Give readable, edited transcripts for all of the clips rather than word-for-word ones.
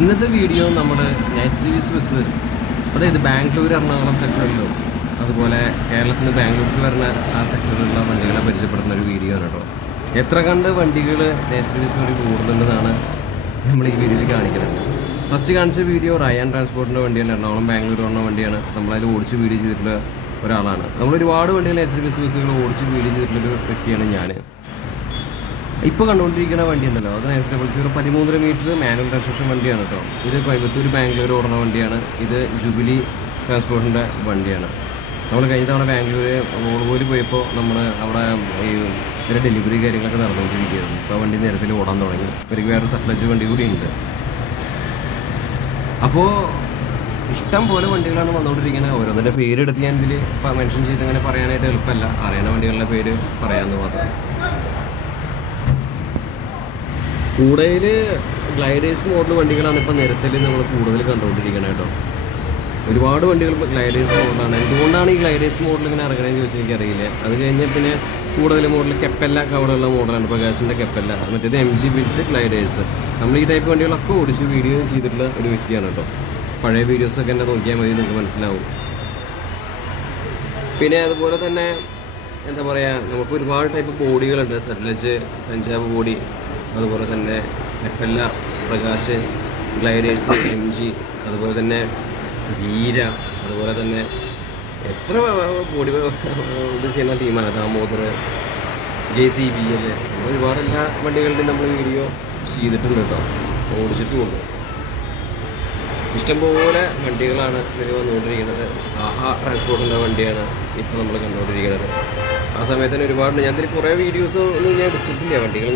ഇന്നത്തെ വീഡിയോ നമ്മൾ nice reviews bus, അതായത് ബാംഗ്ലൂർ എറണാകുളം സെക്ടറിലും അതുപോലെ കേരളത്തിൽ നിന്ന് ബാംഗ്ലൂർക്ക് വരുന്ന ആ സെക്ടറിലുള്ള വണ്ടികളെ പരിചയപ്പെടുന്ന ഒരു വീഡിയോ ആണ് കേട്ടോ. എത്ര കണ്ട് വണ്ടികൾ നൈസ് റിവ്യൂസ് വഴി കൂടുന്നുണ്ടെന്നാണ് നമ്മൾ ഈ വീഡിയോയിൽ കാണിക്കുന്നത്. ഫസ്റ്റ് കാണിച്ച വീഡിയോ റയാൻ ട്രാൻസ്പോർട്ടിൻ്റെ വണ്ടിയാണ്, എറണാകുളം ബാംഗ്ലൂർ വന്ന വണ്ടിയാണ്. നമ്മളതിൽ ഓടിച്ച് വീഡിയോ ചെയ്തിട്ടുള്ള ഒരാളാണ്. നമ്മൾ ഒരുപാട് വണ്ടികൾ നൈസ് റിവ്യൂസ് ബസ്സുകൾ ഓടിച്ച് വീഡിയോ ചെയ്തിട്ടുള്ളൊരു വ്യക്തിയാണ് ഞാൻ. ഇപ്പോൾ കണ്ടുകൊണ്ടിരിക്കുന്ന വണ്ടി ഉണ്ടല്ലോ, അത് NS00 13 മീറ്റർ മാനുവൽ ട്രാൻസ്മിഷൻ വണ്ടിയാണ് കേട്ടോ. ഇത് കോയമ്പത്തൂർ ബാംഗ്ലൂർ ഓടുന്ന വണ്ടിയാണ്. ഇത് ജൂബിലി ട്രാൻസ്പോർട്ടിൻ്റെ വണ്ടിയാണ്. നമ്മൾ കഴിഞ്ഞ തവണ ബാംഗ്ലൂർ വോൾവോയിൽ പോയപ്പോൾ നമ്മൾ അവിടെ ഈ ഇതിൻ്റെ ഡെലിവറി കാര്യങ്ങളൊക്കെ നടന്നുകൊണ്ടിരിക്കുകയായിരുന്നു. ഇപ്പോൾ വണ്ടി നേരത്തിൽ ഓടാൻ തുടങ്ങി. ഇവർക്ക് വേറെ സപ്ലൈസ് വണ്ടി കൂടി ഉണ്ട്. അപ്പോൾ ഇഷ്ടം പോലെ വണ്ടികളാണ് വന്നുകൊണ്ടിരിക്കുന്നത്. ഓരോന്നിൻ്റെ പേരെടുത്ത് ഞാൻ ഇതിൽ മെൻഷൻ ചെയ്ത് അങ്ങനെ പറയാനായിട്ട് എളുപ്പമല്ല. അറിയുന്ന വണ്ടികളുടെ പേര് പറയാമെന്ന് മാത്രം. കൂടുതൽ ഗ്ലൈഡേഴ്സ് മോഡൽ വണ്ടികളാണ് ഇപ്പോൾ നിരത്തിൽ നമ്മൾ കൂടുതൽ കണ്ടുകൊണ്ടിരിക്കുന്നത് കേട്ടോ. ഒരുപാട് വണ്ടികൾ ഇപ്പോൾ ഗ്ലൈഡേഴ്സ് മോഡലാണ്. എന്തുകൊണ്ടാണ് ഈ ഗ്ലൈഡേഴ്സ് മോഡൽ ഇങ്ങനെ ഇറങ്ങണമെന്ന് ചോദിച്ചാൽ എനിക്കറിയില്ല. അത് കഴിഞ്ഞാൽ പിന്നെ കൂടുതൽ മോഡൽ കെപ്പല്ല കവറുള്ള മോഡലാണ്, പ്രകാശിൻ്റെ കെപ്പല്ല. മറ്റേത് MG ബിൽറ്റ് ഗ്ലൈഡേഴ്സ്. നമ്മൾ ഈ ടൈപ്പ് വണ്ടികളൊക്കെ ഓടിച്ച് വീഡിയോ ചെയ്തിട്ടുള്ള ഒരു വ്യക്തിയാണ് കേട്ടോ. പഴയ വീഡിയോസൊക്കെ എന്നെ നോക്കിയാൽ മതി, നിങ്ങൾക്ക് മനസ്സിലാവും. പിന്നെ അതുപോലെ തന്നെ എന്താ പറയുക, നമുക്ക് ഒരുപാട് ടൈപ്പ് ബോഡികളുണ്ട്. സെറ്റ്ലസ്, പഞ്ചാബ് ബോഡി, അതുപോലെ തന്നെ എഫെല്ല, പ്രകാശ്, ഗ്ലൈഡേഴ്സ്, MG, അതുപോലെ തന്നെ വീര, അതുപോലെ തന്നെ എത്ര ബോഡി ഇത് ചെയ്യുന്ന ടീമാണ്. ദാമോദർ, JCBL, ഒരുപാട് എല്ലാ വണ്ടികളുടെയും നമ്മൾ വീഡിയോ ചെയ്തിട്ടുണ്ട് കേട്ടോ, ഓടിച്ചിട്ടുമുണ്ട്. ഇഷ്ടംപോലെ വണ്ടികളാണ് ഇതിൽ വന്നുകൊണ്ടിരിക്കുന്നത്. ആഹാ ട്രാൻസ്പോർട്ടിൻ്റെ വണ്ടിയാണ് ഇപ്പോൾ നമ്മൾ കണ്ടുകൊണ്ടിരിക്കുന്നത്. ആ സമയത്ത് തന്നെ ഒരുപാട് ഞാൻ ഇതിൽ കുറേ വീഡിയോസ് ഒന്നും ഞാൻ എടുത്തിട്ടില്ല. വണ്ടികൾ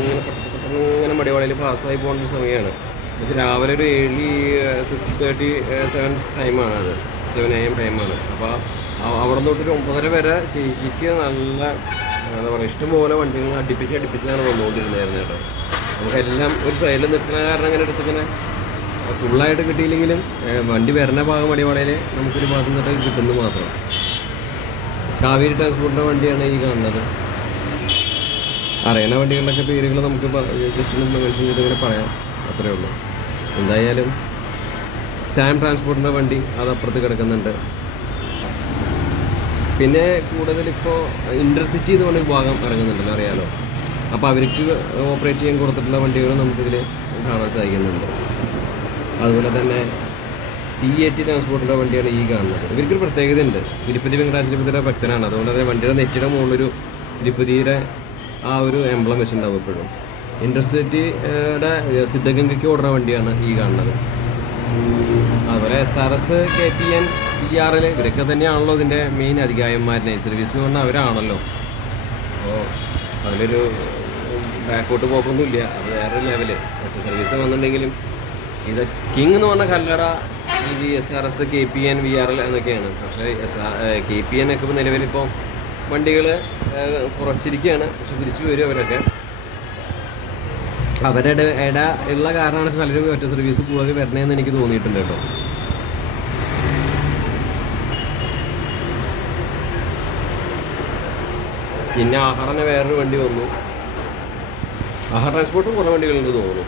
ഇങ്ങനെ മടിവാളയിൽ പാസ്സായി പോകുന്ന സമയമാണ്. പക്ഷേ രാവിലെ ഒരു 6:37 ടൈമാണ്, അത് 7 AM ടൈമാണ്. അപ്പോൾ അവിടെ തൊട്ടൊരു 9:30 വരെ ശരിക്കും നല്ല എന്താ പറയുക, ഇഷ്ടംപോലെ വണ്ടികൾ അടുപ്പിച്ചാണ് വന്നുകൊണ്ടിരുന്നായിരുന്നു കേട്ടോ. നമുക്കെല്ലാം ഒരു സൈഡിൽ നിൽക്കുന്ന കാരണം അങ്ങനെ എടുത്തിങ്ങനെ ഫുള്ളായിട്ട് കിട്ടിയില്ലെങ്കിലും വണ്ടി വരുന്ന ഭാഗം മടിവാളയിൽ നമുക്കൊരു ഭാഗം നിന്നിട്ട് കിട്ടുന്നത് മാത്രം. കാവേരി ട്രാൻസ്പോർട്ടിൻ്റെ വണ്ടിയാണ് ഈ കാണുന്നത്. അറിയുന്ന വണ്ടികളുടെയൊക്കെ പേരുകൾ നമുക്ക് ജസ്റ്റ് ഒന്ന് മെൻഷൻ ചെയ്ത് ഇങ്ങനെ പറയാം, അത്രയേ ഉള്ളൂ. എന്തായാലും സാം ട്രാൻസ്പോർട്ടിൻ്റെ വണ്ടി അത് അപ്പുറത്ത് കിടക്കുന്നുണ്ട്. പിന്നെ കൂടുതലിപ്പോൾ ഇൻ്റർസിറ്റി എന്ന് പറഞ്ഞ വിഭാഗം ഇറങ്ങുന്നുണ്ടല്ലോ, അറിയാലോ. അപ്പോൾ അവർക്ക് ഓപ്പറേറ്റ് ചെയ്യാൻ കൊടുത്തിട്ടുള്ള വണ്ടികൾ നമുക്കിതിൽ കാണാൻ സാധിക്കുന്നുണ്ട്. അതുപോലെ തന്നെ TAT ട്രാൻസ്പോർട്ടിൻ്റെ വണ്ടിയാണ് ഈ കാണുന്നത്. ഇവർക്കൊരു പ്രത്യേകതയുണ്ട്. തിരുപ്പതി വെങ്കടാചലപതിയുടെ ഭക്തനാണ്. അതുകൊണ്ട് തന്നെ വണ്ടിയുടെ നെറ്റിയുടെ മുകളിലൊരു തിരുപ്പതിയുടെ ആ ഒരു എംബ്ലം വെച്ചിട്ടുണ്ടാവും എപ്പോഴും. ഇൻ്റർസിറ്റിയുടെ സിദ്ധഗംഗയ്ക്ക് ഓടുന്ന വണ്ടിയാണ് ഈ കാണുന്നത്. അതുപോലെ SRS, KTN, ERL ഇവരൊക്കെ തന്നെയാണല്ലോ ഇതിൻ്റെ മെയിൻ അധികായന്മാർ. നൈസ് സർവീസ് എന്ന് പറഞ്ഞാൽ അവരാണല്ലോ. അപ്പോൾ അതിലൊരു ബാക്കോട്ട് പോക്കൊന്നുമില്ല, അത് വേറെ ലെവല്. മറ്റു സർവീസ് വന്നിട്ടുണ്ടെങ്കിലും ഇത് കിങ് എന്ന് പറഞ്ഞ കല്ലട ഈ SRS, KPN, VRL എന്നൊക്കെയാണ്. പക്ഷേ KPN ഒക്കെ ഇപ്പോൾ നിലവിലിപ്പോൾ വണ്ടികൾ കുറച്ചിരിക്കുകയാണ്. പക്ഷെ തിരിച്ചു വരും അവരൊക്കെ. അവരുടെ ഇട ഉള്ള കാരണമാണ് പലരും ഒറ്റ സർവീസ് കൂടുതൽ വരണേന്ന് എനിക്ക് തോന്നിയിട്ടുണ്ട് കേട്ടോ. പിന്നെ ആഹാറിന് വേറൊരു വണ്ടി വന്നു. ആഹാർ ട്രാൻസ്പോർട്ടും കുറേ വണ്ടികളുണ്ട് തോന്നുന്നു.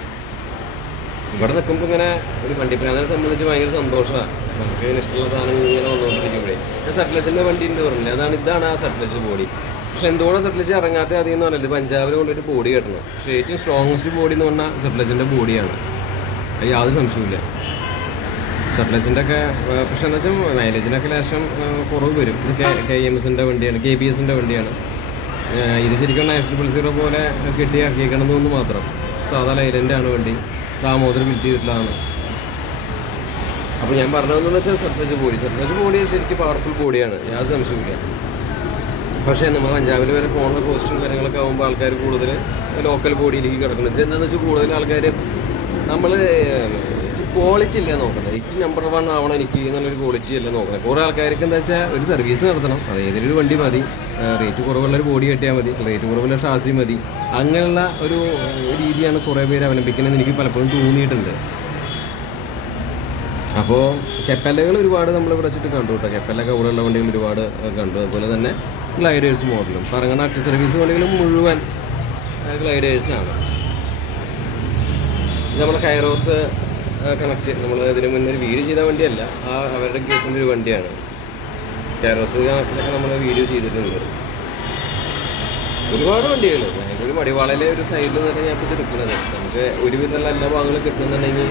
ഇവിടെ നിൽക്കുമ്പോൾ ഇങ്ങനെ ഒരു വണ്ടി പ്രാന്തനെ സംബന്ധിച്ച് ഭയങ്കര സന്തോഷമാണ്. നമുക്ക് ഇഷ്ടമുള്ള സാധനങ്ങൾ ഇങ്ങനെ വന്നുകൊണ്ടിരിക്കുമ്പോഴേ. ഞാൻ സറ്റ്ലസിൻ്റെ വണ്ടി ഉണ്ട് പറഞ്ഞില്ല, ഇതാണ് ആ സറ്റ്ലസ് ബോഡി. പക്ഷെ എന്തുകൊണ്ടാണ് സറ്റ്ലസ് ഇറങ്ങാത്ത അധികം പറഞ്ഞത്, പഞ്ചാബിൽ കൊണ്ടൊരു ബോഡി കെട്ടണം. പക്ഷേ ഏറ്റവും സ്ട്രോങ്ങസ്റ്റ് ബോഡി എന്ന് പറഞ്ഞാൽ സറ്റ്ലസിൻ്റെ ബോഡിയാണ്. അത് യാതൊരു സംശയമില്ല. സറ്റ്ലസിൻ്റെ ഒക്കെ പക്ഷെ എന്താ വെച്ചാൽ മൈലേജിനൊക്കെ ലേശം കുറവ് വരും. ഇത് KMSൻ്റെ വണ്ടിയാണ്, KBSൻ്റെ വണ്ടിയാണ്. ഇത് ശരിക്കും NS00 പോലെ കെട്ടിയാക്കിയേക്കണമെന്ന് മാത്രം. സാധാ ലൈലൻ്റാണ് വണ്ടി, ദാമോദർ ബിൽറ്റ് ചെയ്തിട്ടുള്ളതാണ്. അപ്പോൾ ഞാൻ പറഞ്ഞതെന്ന് വെച്ചാൽ സറ്റ്ലസ് ബോഡി ശരിക്കും പവർഫുൾ ബോഡിയാണ്, യാതൊരു സംശയമില്ല. പക്ഷേ നമ്മൾ പഞ്ചാബിൽ വരെ പോകുന്ന പോസ്റ്റും കാര്യങ്ങളൊക്കെ ആകുമ്പോൾ ആൾക്കാർ കൂടുതൽ ലോക്കൽ ബോഡിയിലേക്ക് കിടക്കുന്നത്. എന്താണെന്ന് വെച്ചാൽ കൂടുതൽ ആൾക്കാർ നമ്മൾ ക്വാളിറ്റി അല്ല നോക്കുന്നത്. ഏറ്റവും നമ്പർ 1 ആവണം എനിക്ക് എന്നുള്ളൊരു ക്വാളിറ്റി അല്ല നോക്കുന്നത്. കുറേ ആൾക്കാർക്ക് എന്താ വെച്ചാൽ ഒരു സർവീസ് നടത്തണം, അത് ഏതൊരു വണ്ടി മതി, റേറ്റ് കുറവുള്ളൊരു ബോഡി കെട്ടിയാൽ മതി, റേറ്റ് കുറവുള്ള ഷാസി മതി, അങ്ങനെയുള്ള ഒരു രീതിയാണ് കുറേ പേര് അവലംബിക്കുന്നതെന്ന് എനിക്ക് പലപ്പോഴും തോന്നിയിട്ടുണ്ട്. അപ്പോൾ കെപ്പല്ലകൾ ഒരുപാട് നമ്മൾ ഇവിടെ വെച്ചിട്ട് കണ്ടു കേട്ടോ. കെപ്പല്ല കവറുള്ള വണ്ടികൾ ഒരുപാട് കണ്ടു. അതുപോലെ തന്നെ ഗ്ലൈഡേഴ്സ് മോഡലും പറയുന്ന അക്ട് സർവീസ് വണ്ടികളും മുഴുവൻ ഗ്ലൈഡേഴ്സാണ്. ഇത് നമ്മുടെ കൈറോസ് കണക്ട് നമ്മൾ ഇതിന് മുന്നേ ഒരു വീഡിയോ ചെയ്ത വണ്ടിയല്ല, അവരുടെ ഗ്രൂപ്പിൻ്റെ ഒരു വണ്ടിയാണ്. കാരോസ് കണക്റ്റിലൊക്കെ നമ്മൾ വീഡിയോ ചെയ്തിട്ടുണ്ട്. ഒരുപാട് വണ്ടികൾ ഒരു മടിവാളയിലെ ഒരു സൈഡിൽ നിന്നൊക്കെ ഞാൻ ഇപ്പോൾ എടുക്കുന്നത്. നമുക്ക് ഒരുവിധമുള്ള എല്ലാ ഭാഗങ്ങളും കിട്ടുന്നുണ്ടെങ്കിൽ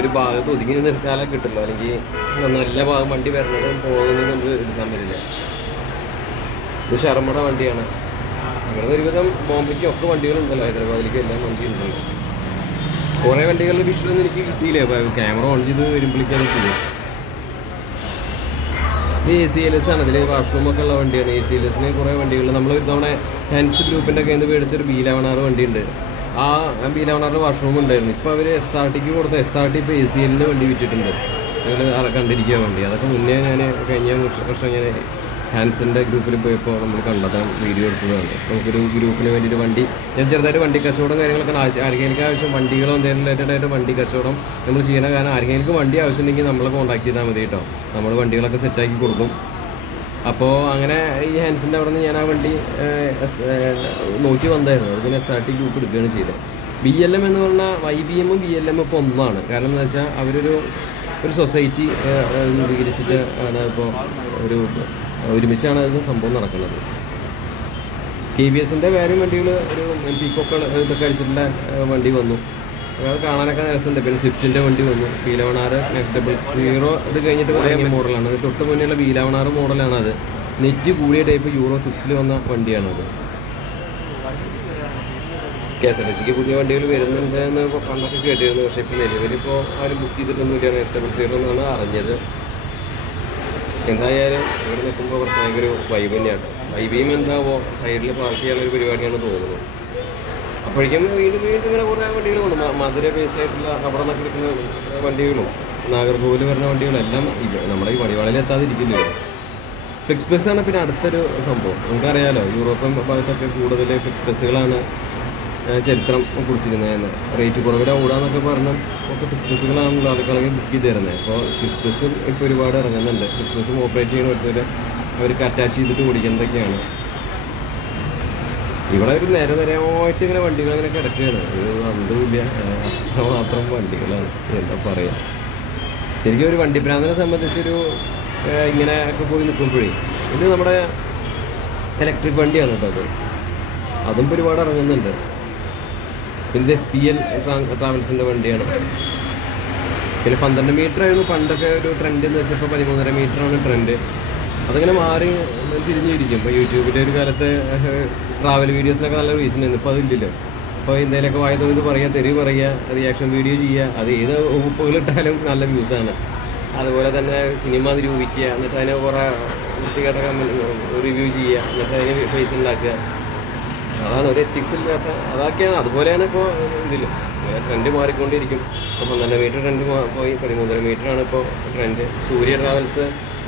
ഒരു ഭാഗത്ത് ഒതുങ്ങി നിർത്താനേ കിട്ടുള്ളൂ, അല്ലെങ്കിൽ എല്ലാ ഭാഗം വണ്ടി വരുന്നതും പോകുന്നതും നമുക്ക് എടുക്കാൻ പറ്റില്ല. ഇത് ശർമ്മയുടെ വണ്ടിയാണ്. ഇവിടെ ഒരുവിധം ബോംബെക്കും ഒക്കെ വണ്ടികളുണ്ടല്ലോ, ഹൈദരാബാദിലേക്കും എല്ലാം വണ്ടി ഉണ്ടല്ലോ. കുറേ വണ്ടികളുടെ വിഷ്വലൊന്നും എനിക്ക് കിട്ടിയില്ലേ, ക്യാമറ ഓൺ ചെയ്ത് വരുമ്പോഴേക്കാൻ കിട്ടില്ല. ഇത് ACLS ആണ്, ഇതിൽ വാഷ്റൂമൊക്കെ ഉള്ള വണ്ടിയാണ്. ACLS കുറേ വണ്ടികൾ നമ്മൾ ഒരു തവണ ഹാൻസ് ഗ്രൂപ്പിൻ്റെ ഒക്കെ മേടിച്ചൊരു B11R വണ്ടിയുണ്ട്. ആ B11R വാഷ്റൂം ഉണ്ടായിരുന്നു. ഇപ്പോൾ അവർ SRTക്ക് കൊടുത്ത SRT ഇപ്പോൾ ACLൻ്റെ വണ്ടി വിറ്റിട്ടുണ്ട്. ഞങ്ങൾ കണ്ടിരിക്കാൻ വേണ്ടി. അതൊക്കെ മുന്നേ ഞാൻ കഴിഞ്ഞ വർഷം ഞാൻ ഹാൻസിൻ്റെ ഗ്രൂപ്പിൽ പോയപ്പോൾ നമ്മൾ കണ്ടതാണ്, വീഡിയോ എടുത്തതാണ്. നമുക്കൊരു ഗ്രൂപ്പിന് വേണ്ടിയിട്ട് വണ്ടി, ഞാൻ ചെറുതായിട്ട് വണ്ടി കച്ചവടം കാര്യങ്ങളൊക്കെ ആർക്കെങ്കിലും ആവശ്യം വണ്ടികളോ എന്തെങ്കിലും റിലേറ്റഡായിട്ട് വണ്ടി കച്ചവടം നമ്മൾ ചെയ്യണം. കാരണം ആർക്കെങ്കിലും വണ്ടി ആവശ്യമുണ്ടെങ്കിൽ നമ്മളെ കോൺടാക്ട് ചെയ്താൽ മതി കേട്ടോ, നമ്മൾ വണ്ടികളൊക്കെ സെറ്റാക്കി കൊടുക്കും. അപ്പോൾ അങ്ങനെ ഈ ഹാൻസിൻ്റെ അവിടെ നിന്ന് ഞാൻ ആ വണ്ടി നോക്കി വന്നായിരുന്നു. അത് പിന്നെ SRT ഗ്രൂപ്പ് എടുക്കുകയാണ് ചെയ്തത്. BLM എന്ന് പറഞ്ഞാൽ YBM BLM ഇപ്പോൾ ഒന്നാണ്. കാരണം എന്താ വെച്ചാൽ അവരൊരു സൊസൈറ്റി രൂപീകരിച്ചിട്ട് ആണ് ഇപ്പോൾ ഒരുമിച്ചാണ് അത് സംഭവം നടക്കുന്നത്. KBSൻ്റെ വേറെ വണ്ടികൾ ഒരു പീക്കൊക്കെ ഇതൊക്കെ അടിച്ചിട്ടുള്ള വണ്ടി വന്നു, അത് കാണാനൊക്കെ രസമുണ്ട്. പിന്നെ സ്വിഫ്റ്റിൻ്റെ വണ്ടി വന്നു, B11R XZZ ഇത് കഴിഞ്ഞിട്ട് ഇറങ്ങിയ മോഡലാണ്. അത് തൊട്ട് മുന്നേയുള്ള B11R മോഡലാണത്. നെറ്റ് കൂടിയ ടൈപ്പ് Euro 6 വന്ന വണ്ടിയാണത്. KSRTCക്ക് പുതിയ വണ്ടികൾ വരുന്നുണ്ട് എന്ന് പണ്ടൊക്കെ കേട്ടിരുന്നു. പക്ഷേ ഇപ്പോൾ നിലവിലിപ്പോൾ ആരും ബുക്ക് ചെയ്തിട്ടൊന്നുമില്ല XZZ എന്നാണ് അറിഞ്ഞത്. എന്തായാലും ഇവിടെ നിൽക്കുമ്പോൾ ഭയങ്കര ഒരു വൈബ് തന്നെയാണ്. YBM എന്താവോ സൈഡിൽ പാർക്ക് ചെയ്യാനുള്ളൊരു പരിപാടിയാണ് തോന്നുന്നത്. അപ്പോഴേക്കും വീണ്ടും ഇങ്ങനെ കുറേ വണ്ടികൾ വന്നു. മധുര ബേസായിട്ടുള്ള അവിടെ നിന്നൊക്കെ എടുക്കുന്ന വണ്ടികളും നാഗർകോവിൽ വരുന്ന വണ്ടികളെല്ലാം നമ്മുടെ ഈ വടിവാളയിൽ എത്താതിരിക്കില്ലല്ലോ. ഫിക്സ് ബസ്സാണ് പിന്നെ അടുത്തൊരു സംഭവം. നമുക്കറിയാമല്ലോ, യൂറോപ്യൻ ഭാഗത്തൊക്കെ കൂടുതൽ ഫിക്സ് ബസ്സുകളാണ് ചരിത്രം കുറിച്ചിരുന്നത്. റേറ്റ് കുറവിൽ ഓടാന്നൊക്കെ പറഞ്ഞാൽ ഒക്കെ ഫിക്സ് ബസ്സുകളാണല്ലോ ആൾക്കാണെങ്കിൽ ബുക്ക് ചെയ്ത് തരുന്നത്. അപ്പോൾ ഫിക്സ് ബസ്സും ഇപ്പോൾ ഒരുപാട് ഇറങ്ങുന്നുണ്ട്. ഫിക്സ് ബസ്സും ഓപ്പറേറ്റ് ചെയ്യുന്ന ഒരുത്തർ അവർക്ക് അറ്റാച്ച് ചെയ്തിട്ട് ഓടിക്കുന്നതൊക്കെയാണ്. ഇവിടെ ഒരു നിരനിരമായിട്ട് ഇങ്ങനെ വണ്ടികൾ ഇങ്ങനെ കിടക്കുകയാണ്. ഒരു അന്തമില്ല, മാത്രം വണ്ടികളാണ്. എന്താ പറയുക, ശരിക്കും ഒരു വണ്ടി ഭ്രാന്തനെ സംബന്ധിച്ചൊരു ഇങ്ങനെയൊക്കെ പോയി നിൽക്കുമ്പോഴേ ഇത് നമ്മുടെ ഇലക്ട്രിക് വണ്ടിയാണ് കേട്ടോ. അതും ഒരുപാട് ഇറങ്ങുന്നുണ്ട്. പിന്നെ SPL ട്രാവൽസിൻ്റെ വണ്ടിയാണ്. പിന്നെ 12 മീറ്റർ ആയിരുന്നു പണ്ടൊക്കെ ഒരു ട്രെൻഡ് എന്ന് വെച്ചാൽ ഇപ്പോൾ 13.5 മീറ്ററാണ് ട്രെൻഡ്. അതങ്ങനെ മാറി തിരിഞ്ഞിരിക്കും. ഇപ്പോൾ യൂട്യൂബിൻ്റെ ഒരു കാലത്ത് ട്രാവൽ വീഡിയോസിനൊക്കെ നല്ല റീസണായിരുന്നു. ഇപ്പോൾ അതില്ലല്ലോ. അപ്പോൾ എന്തെങ്കിലുമൊക്കെ വായ തോന്നി പറയുക, തെറി പറയുക, റിയാക്ഷൻ വീഡിയോ ചെയ്യുക, അത് ഏത് ഉപ്പുകളിട്ടാലും നല്ല വ്യൂസാണ്. അതുപോലെ തന്നെ സിനിമ നിരൂപിക്കുക, എന്നിട്ട് അതിനെ കുറേ വൃത്തികെട്ട റിവ്യൂ ചെയ്യുക, എന്നിട്ട് അതിന് പൈസ ഉണ്ടാക്കുക. അതാണ് ഒരു എത്തിക്സ് ഇല്ലാത്ത, അതൊക്കെയാണ്. അതുപോലെയാണ് ഇപ്പോൾ ഇതിൽ ട്രെൻഡ് മാറിക്കൊണ്ടിരിക്കും. ഇപ്പോൾ 12 മീറ്റർ ട്രെൻഡ് പോയി 13.5 മീറ്ററാണ് ഇപ്പോൾ ട്രെൻഡ്. സൂര്യ ട്രാവൽസ്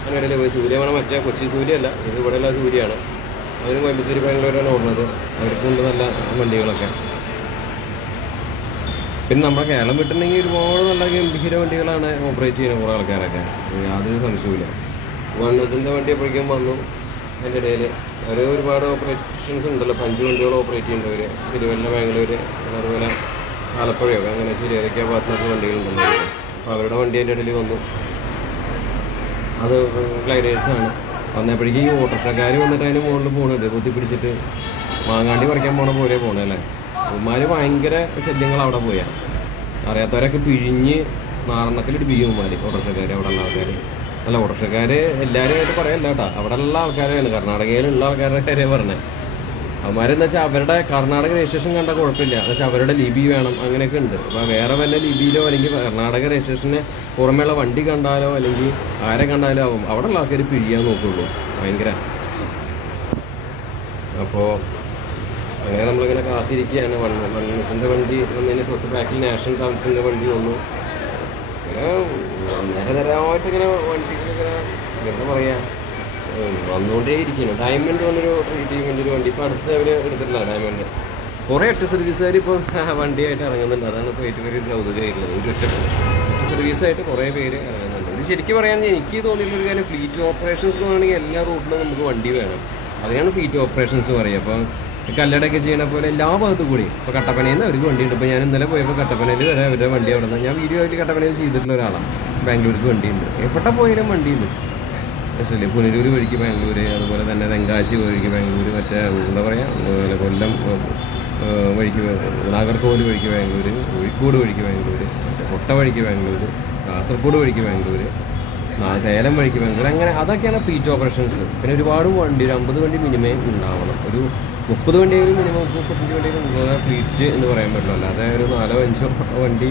അങ്ങനെ പോയി. സൂര്യ വേണം, മറ്റേ കൊച്ചി സൂര്യയല്ല, ഇത് ഇവിടെയുള്ള സൂര്യയാണ്. അവർ കോയമ്പത്തൂർ ബാംഗ്ലൂരാണ് ഓടുന്നത്. അവർക്കുണ്ട് നല്ല വണ്ടികളൊക്കെ. പിന്നെ നമ്മുടെ കേരളം വിട്ടിട്ടുണ്ടെങ്കിൽ ഒരുപാട് നല്ല ഗംഭീര വണ്ടികളാണ് ഓപ്പറേറ്റ് ചെയ്യുന്നത് കുറേ ആൾക്കാരൊക്കെ, യാതൊരു സംശയമില്ല. വണ്ണസിൻ്റെ വണ്ടി എപ്പോഴേക്കും വന്നു. അതിൻ്റെ ഇടയിൽ ഒരുപാട് ഓപ്പറേഷൻസ് ഉണ്ടല്ലോ. 5 വണ്ടികൾ ഓപ്പറേറ്റ് ചെയ്യുന്നവർ തിരുവല്ല, ബാംഗ്ലൂർ, അതുപോലെ ആലപ്പുഴയൊക്കെ അങ്ങനെ ശരിയൊക്കെ ഭാഗത്തുനിന്നൊക്കെ വണ്ടികളുണ്ടല്ലോ. അപ്പോൾ അവരുടെ വണ്ടി അതിൻ്റെ ഇടയിൽ വന്നു. അത് ഗ്ലൈഡേഴ്സാണ്. വന്നപ്പോഴേക്കും ഈ ഓട്ടോറിക്ഷക്കാർ വന്നിട്ട് അതിന് മുകളിൽ പോകുന്നുണ്ട്, കുത്തി പിടിച്ചിട്ട് മാങ്ങാണ്ടി പറിക്കാൻ പോണ പോലെ പോകണല്ലേ. ഉമ്മാർ ഭയങ്കര ശല്യങ്ങൾ അവിടെ പോയാൽ അറിയാത്തവരൊക്കെ പിഴിഞ്ഞ് നാറണത്തിലിടിപ്പിക്കും ഉമ്മാർ. ഓട്ടോറിക്ഷക്കാർ അവിടെ ഉള്ള ആൾക്കാർ അല്ല, ഓട്ടോറിക്ഷക്കാർ എല്ലാവരുമായിട്ട് പറയല്ല കേട്ടോ, അവിടെ ഉള്ള ആൾക്കാരാണ്, കർണാടകയിലുള്ള ആൾക്കാരുടെ കാര്യം പറഞ്ഞത്. അവന്മാരെന്താ വെച്ചാൽ അവരുടെ കർണാടക രജിസ്ട്രേഷൻ കണ്ടാൽ കുഴപ്പമില്ല, എന്ന് വെച്ചാൽ അവരുടെ ലിപി വേണം, അങ്ങനെയൊക്കെ ഉണ്ട്. അപ്പോൾ വേറെ വല്ല ലിപിയിലോ അല്ലെങ്കിൽ കർണാടക രജിസ്ട്രേഷന് പുറമെയുള്ള വണ്ടി കണ്ടാലോ അല്ലെങ്കിൽ ആരെ കണ്ടാലോ ആവും അവിടെ ഉള്ള ആൾക്കാർ പിഴിയാൻ നോക്കുള്ളൂ, ഭയങ്കര. അപ്പോൾ അങ്ങനെ നമ്മളിങ്ങനെ കാത്തിരിക്കുകയാണ്. വൺമിസിൻ്റെ വണ്ടി വന്നതിന് തൊട്ട് ബാക്കിൽ നാഷണൽ ട്രാവൽസിൻ്റെ വണ്ടി വന്നു. ഇങ്ങനെ നിരനിരമായിട്ടിങ്ങനെ വണ്ടികളിങ്ങനെ എന്താ പറയുക വന്നുകൊണ്ടേ ഇരിക്കുന്നു. ഡയമണ്ട് വന്നൊരു ട്രീറ്റ്മെൻ്റ് ഒരു വണ്ടി ഇപ്പോൾ അടുത്ത് അവർ എടുത്തിട്ടില്ല. ഡയമണ്ട് കുറേ 8 സർവീസുകാർ ഇപ്പോൾ വണ്ടിയായിട്ട് ഇറങ്ങുന്നുണ്ട്. അതാണ് ഇപ്പോൾ ഏറ്റവും വലിയ കൗതുകമായിട്ടുള്ളത്. ഒരു ഒറ്റ സർവീസായിട്ട് കുറേ പേര് ഇറങ്ങുന്നുണ്ട്. ഇത് ശരിക്കും പറയാൻ എനിക്ക് തോന്നിയിട്ടുള്ളൊരു കാര്യം, ഫ്ലീറ്റ് ഓപ്പറേഷൻസ് എന്ന് പറയുകയാണെങ്കിൽ എല്ലാ റൂട്ടിലും നമുക്ക് വണ്ടി വേണം. അതിനാണ് ഫ്ലീറ്റ് ഓപ്പറേഷൻസ് പറയുക. അപ്പോൾ കല്ലടയൊക്കെ ചെയ്യണ പോലെ എല്ലാ ഭാഗത്തും കൂടി. ഇപ്പോൾ കട്ടപ്പനയിൽ നിന്ന് അവർക്ക് വണ്ടിയുണ്ട്. ഇപ്പോൾ ഞാൻ ഇന്നലെ പോയപ്പോൾ കട്ടപ്പനയിൽ വരെ അവരുടെ വണ്ടി അവിടെ നിന്ന് ഞാൻ വീഡിയോ ആയിട്ട് കട്ടപ്പനയിൽ ചെയ്തിട്ടുള്ള ഒരാളാണ്. ബാംഗ്ലൂർക്ക് വണ്ടിയുണ്ട്, എവിടെ പോയാലും വണ്ടിയുണ്ട്. മനസ്സിലെ പുനലൂർ വഴിക്ക് ബാംഗ്ലൂർ, അതുപോലെ തന്നെ തെങ്കാശി വഴിക്ക് ബാംഗ്ലൂർ, മറ്റേ എന്താ പറയുക കൊല്ലം വഴിക്ക് നാഗർകോവിൽ വഴിക്ക് ബാംഗ്ലൂർ, കോഴിക്കോട് വഴിക്ക് ബാംഗ്ലൂർ, കൊട്ട വഴിക്ക് ബാംഗ്ലൂർ, കാസർഗോഡ് വഴിക്ക് ബാംഗ്ലൂർ, സേലം വഴിക്ക് ബാംഗ്ലൂർ. അങ്ങനെ അതൊക്കെയാണ് ഫ്ലീറ്റ് ഓപ്പറേഷൻസ്. പിന്നെ ഒരുപാട് വണ്ടി, ഒരു 50 വണ്ടി മിനിമം ഉണ്ടാവണം. ഒരു 30 വണ്ടിയെങ്കിലും മിനിമം 35 വണ്ടിയെങ്കിലും ഫ്ലീറ്റ് എന്ന് പറയാൻ പറ്റില്ല. അല്ലാതെ ഒരു 4-5 വണ്ടി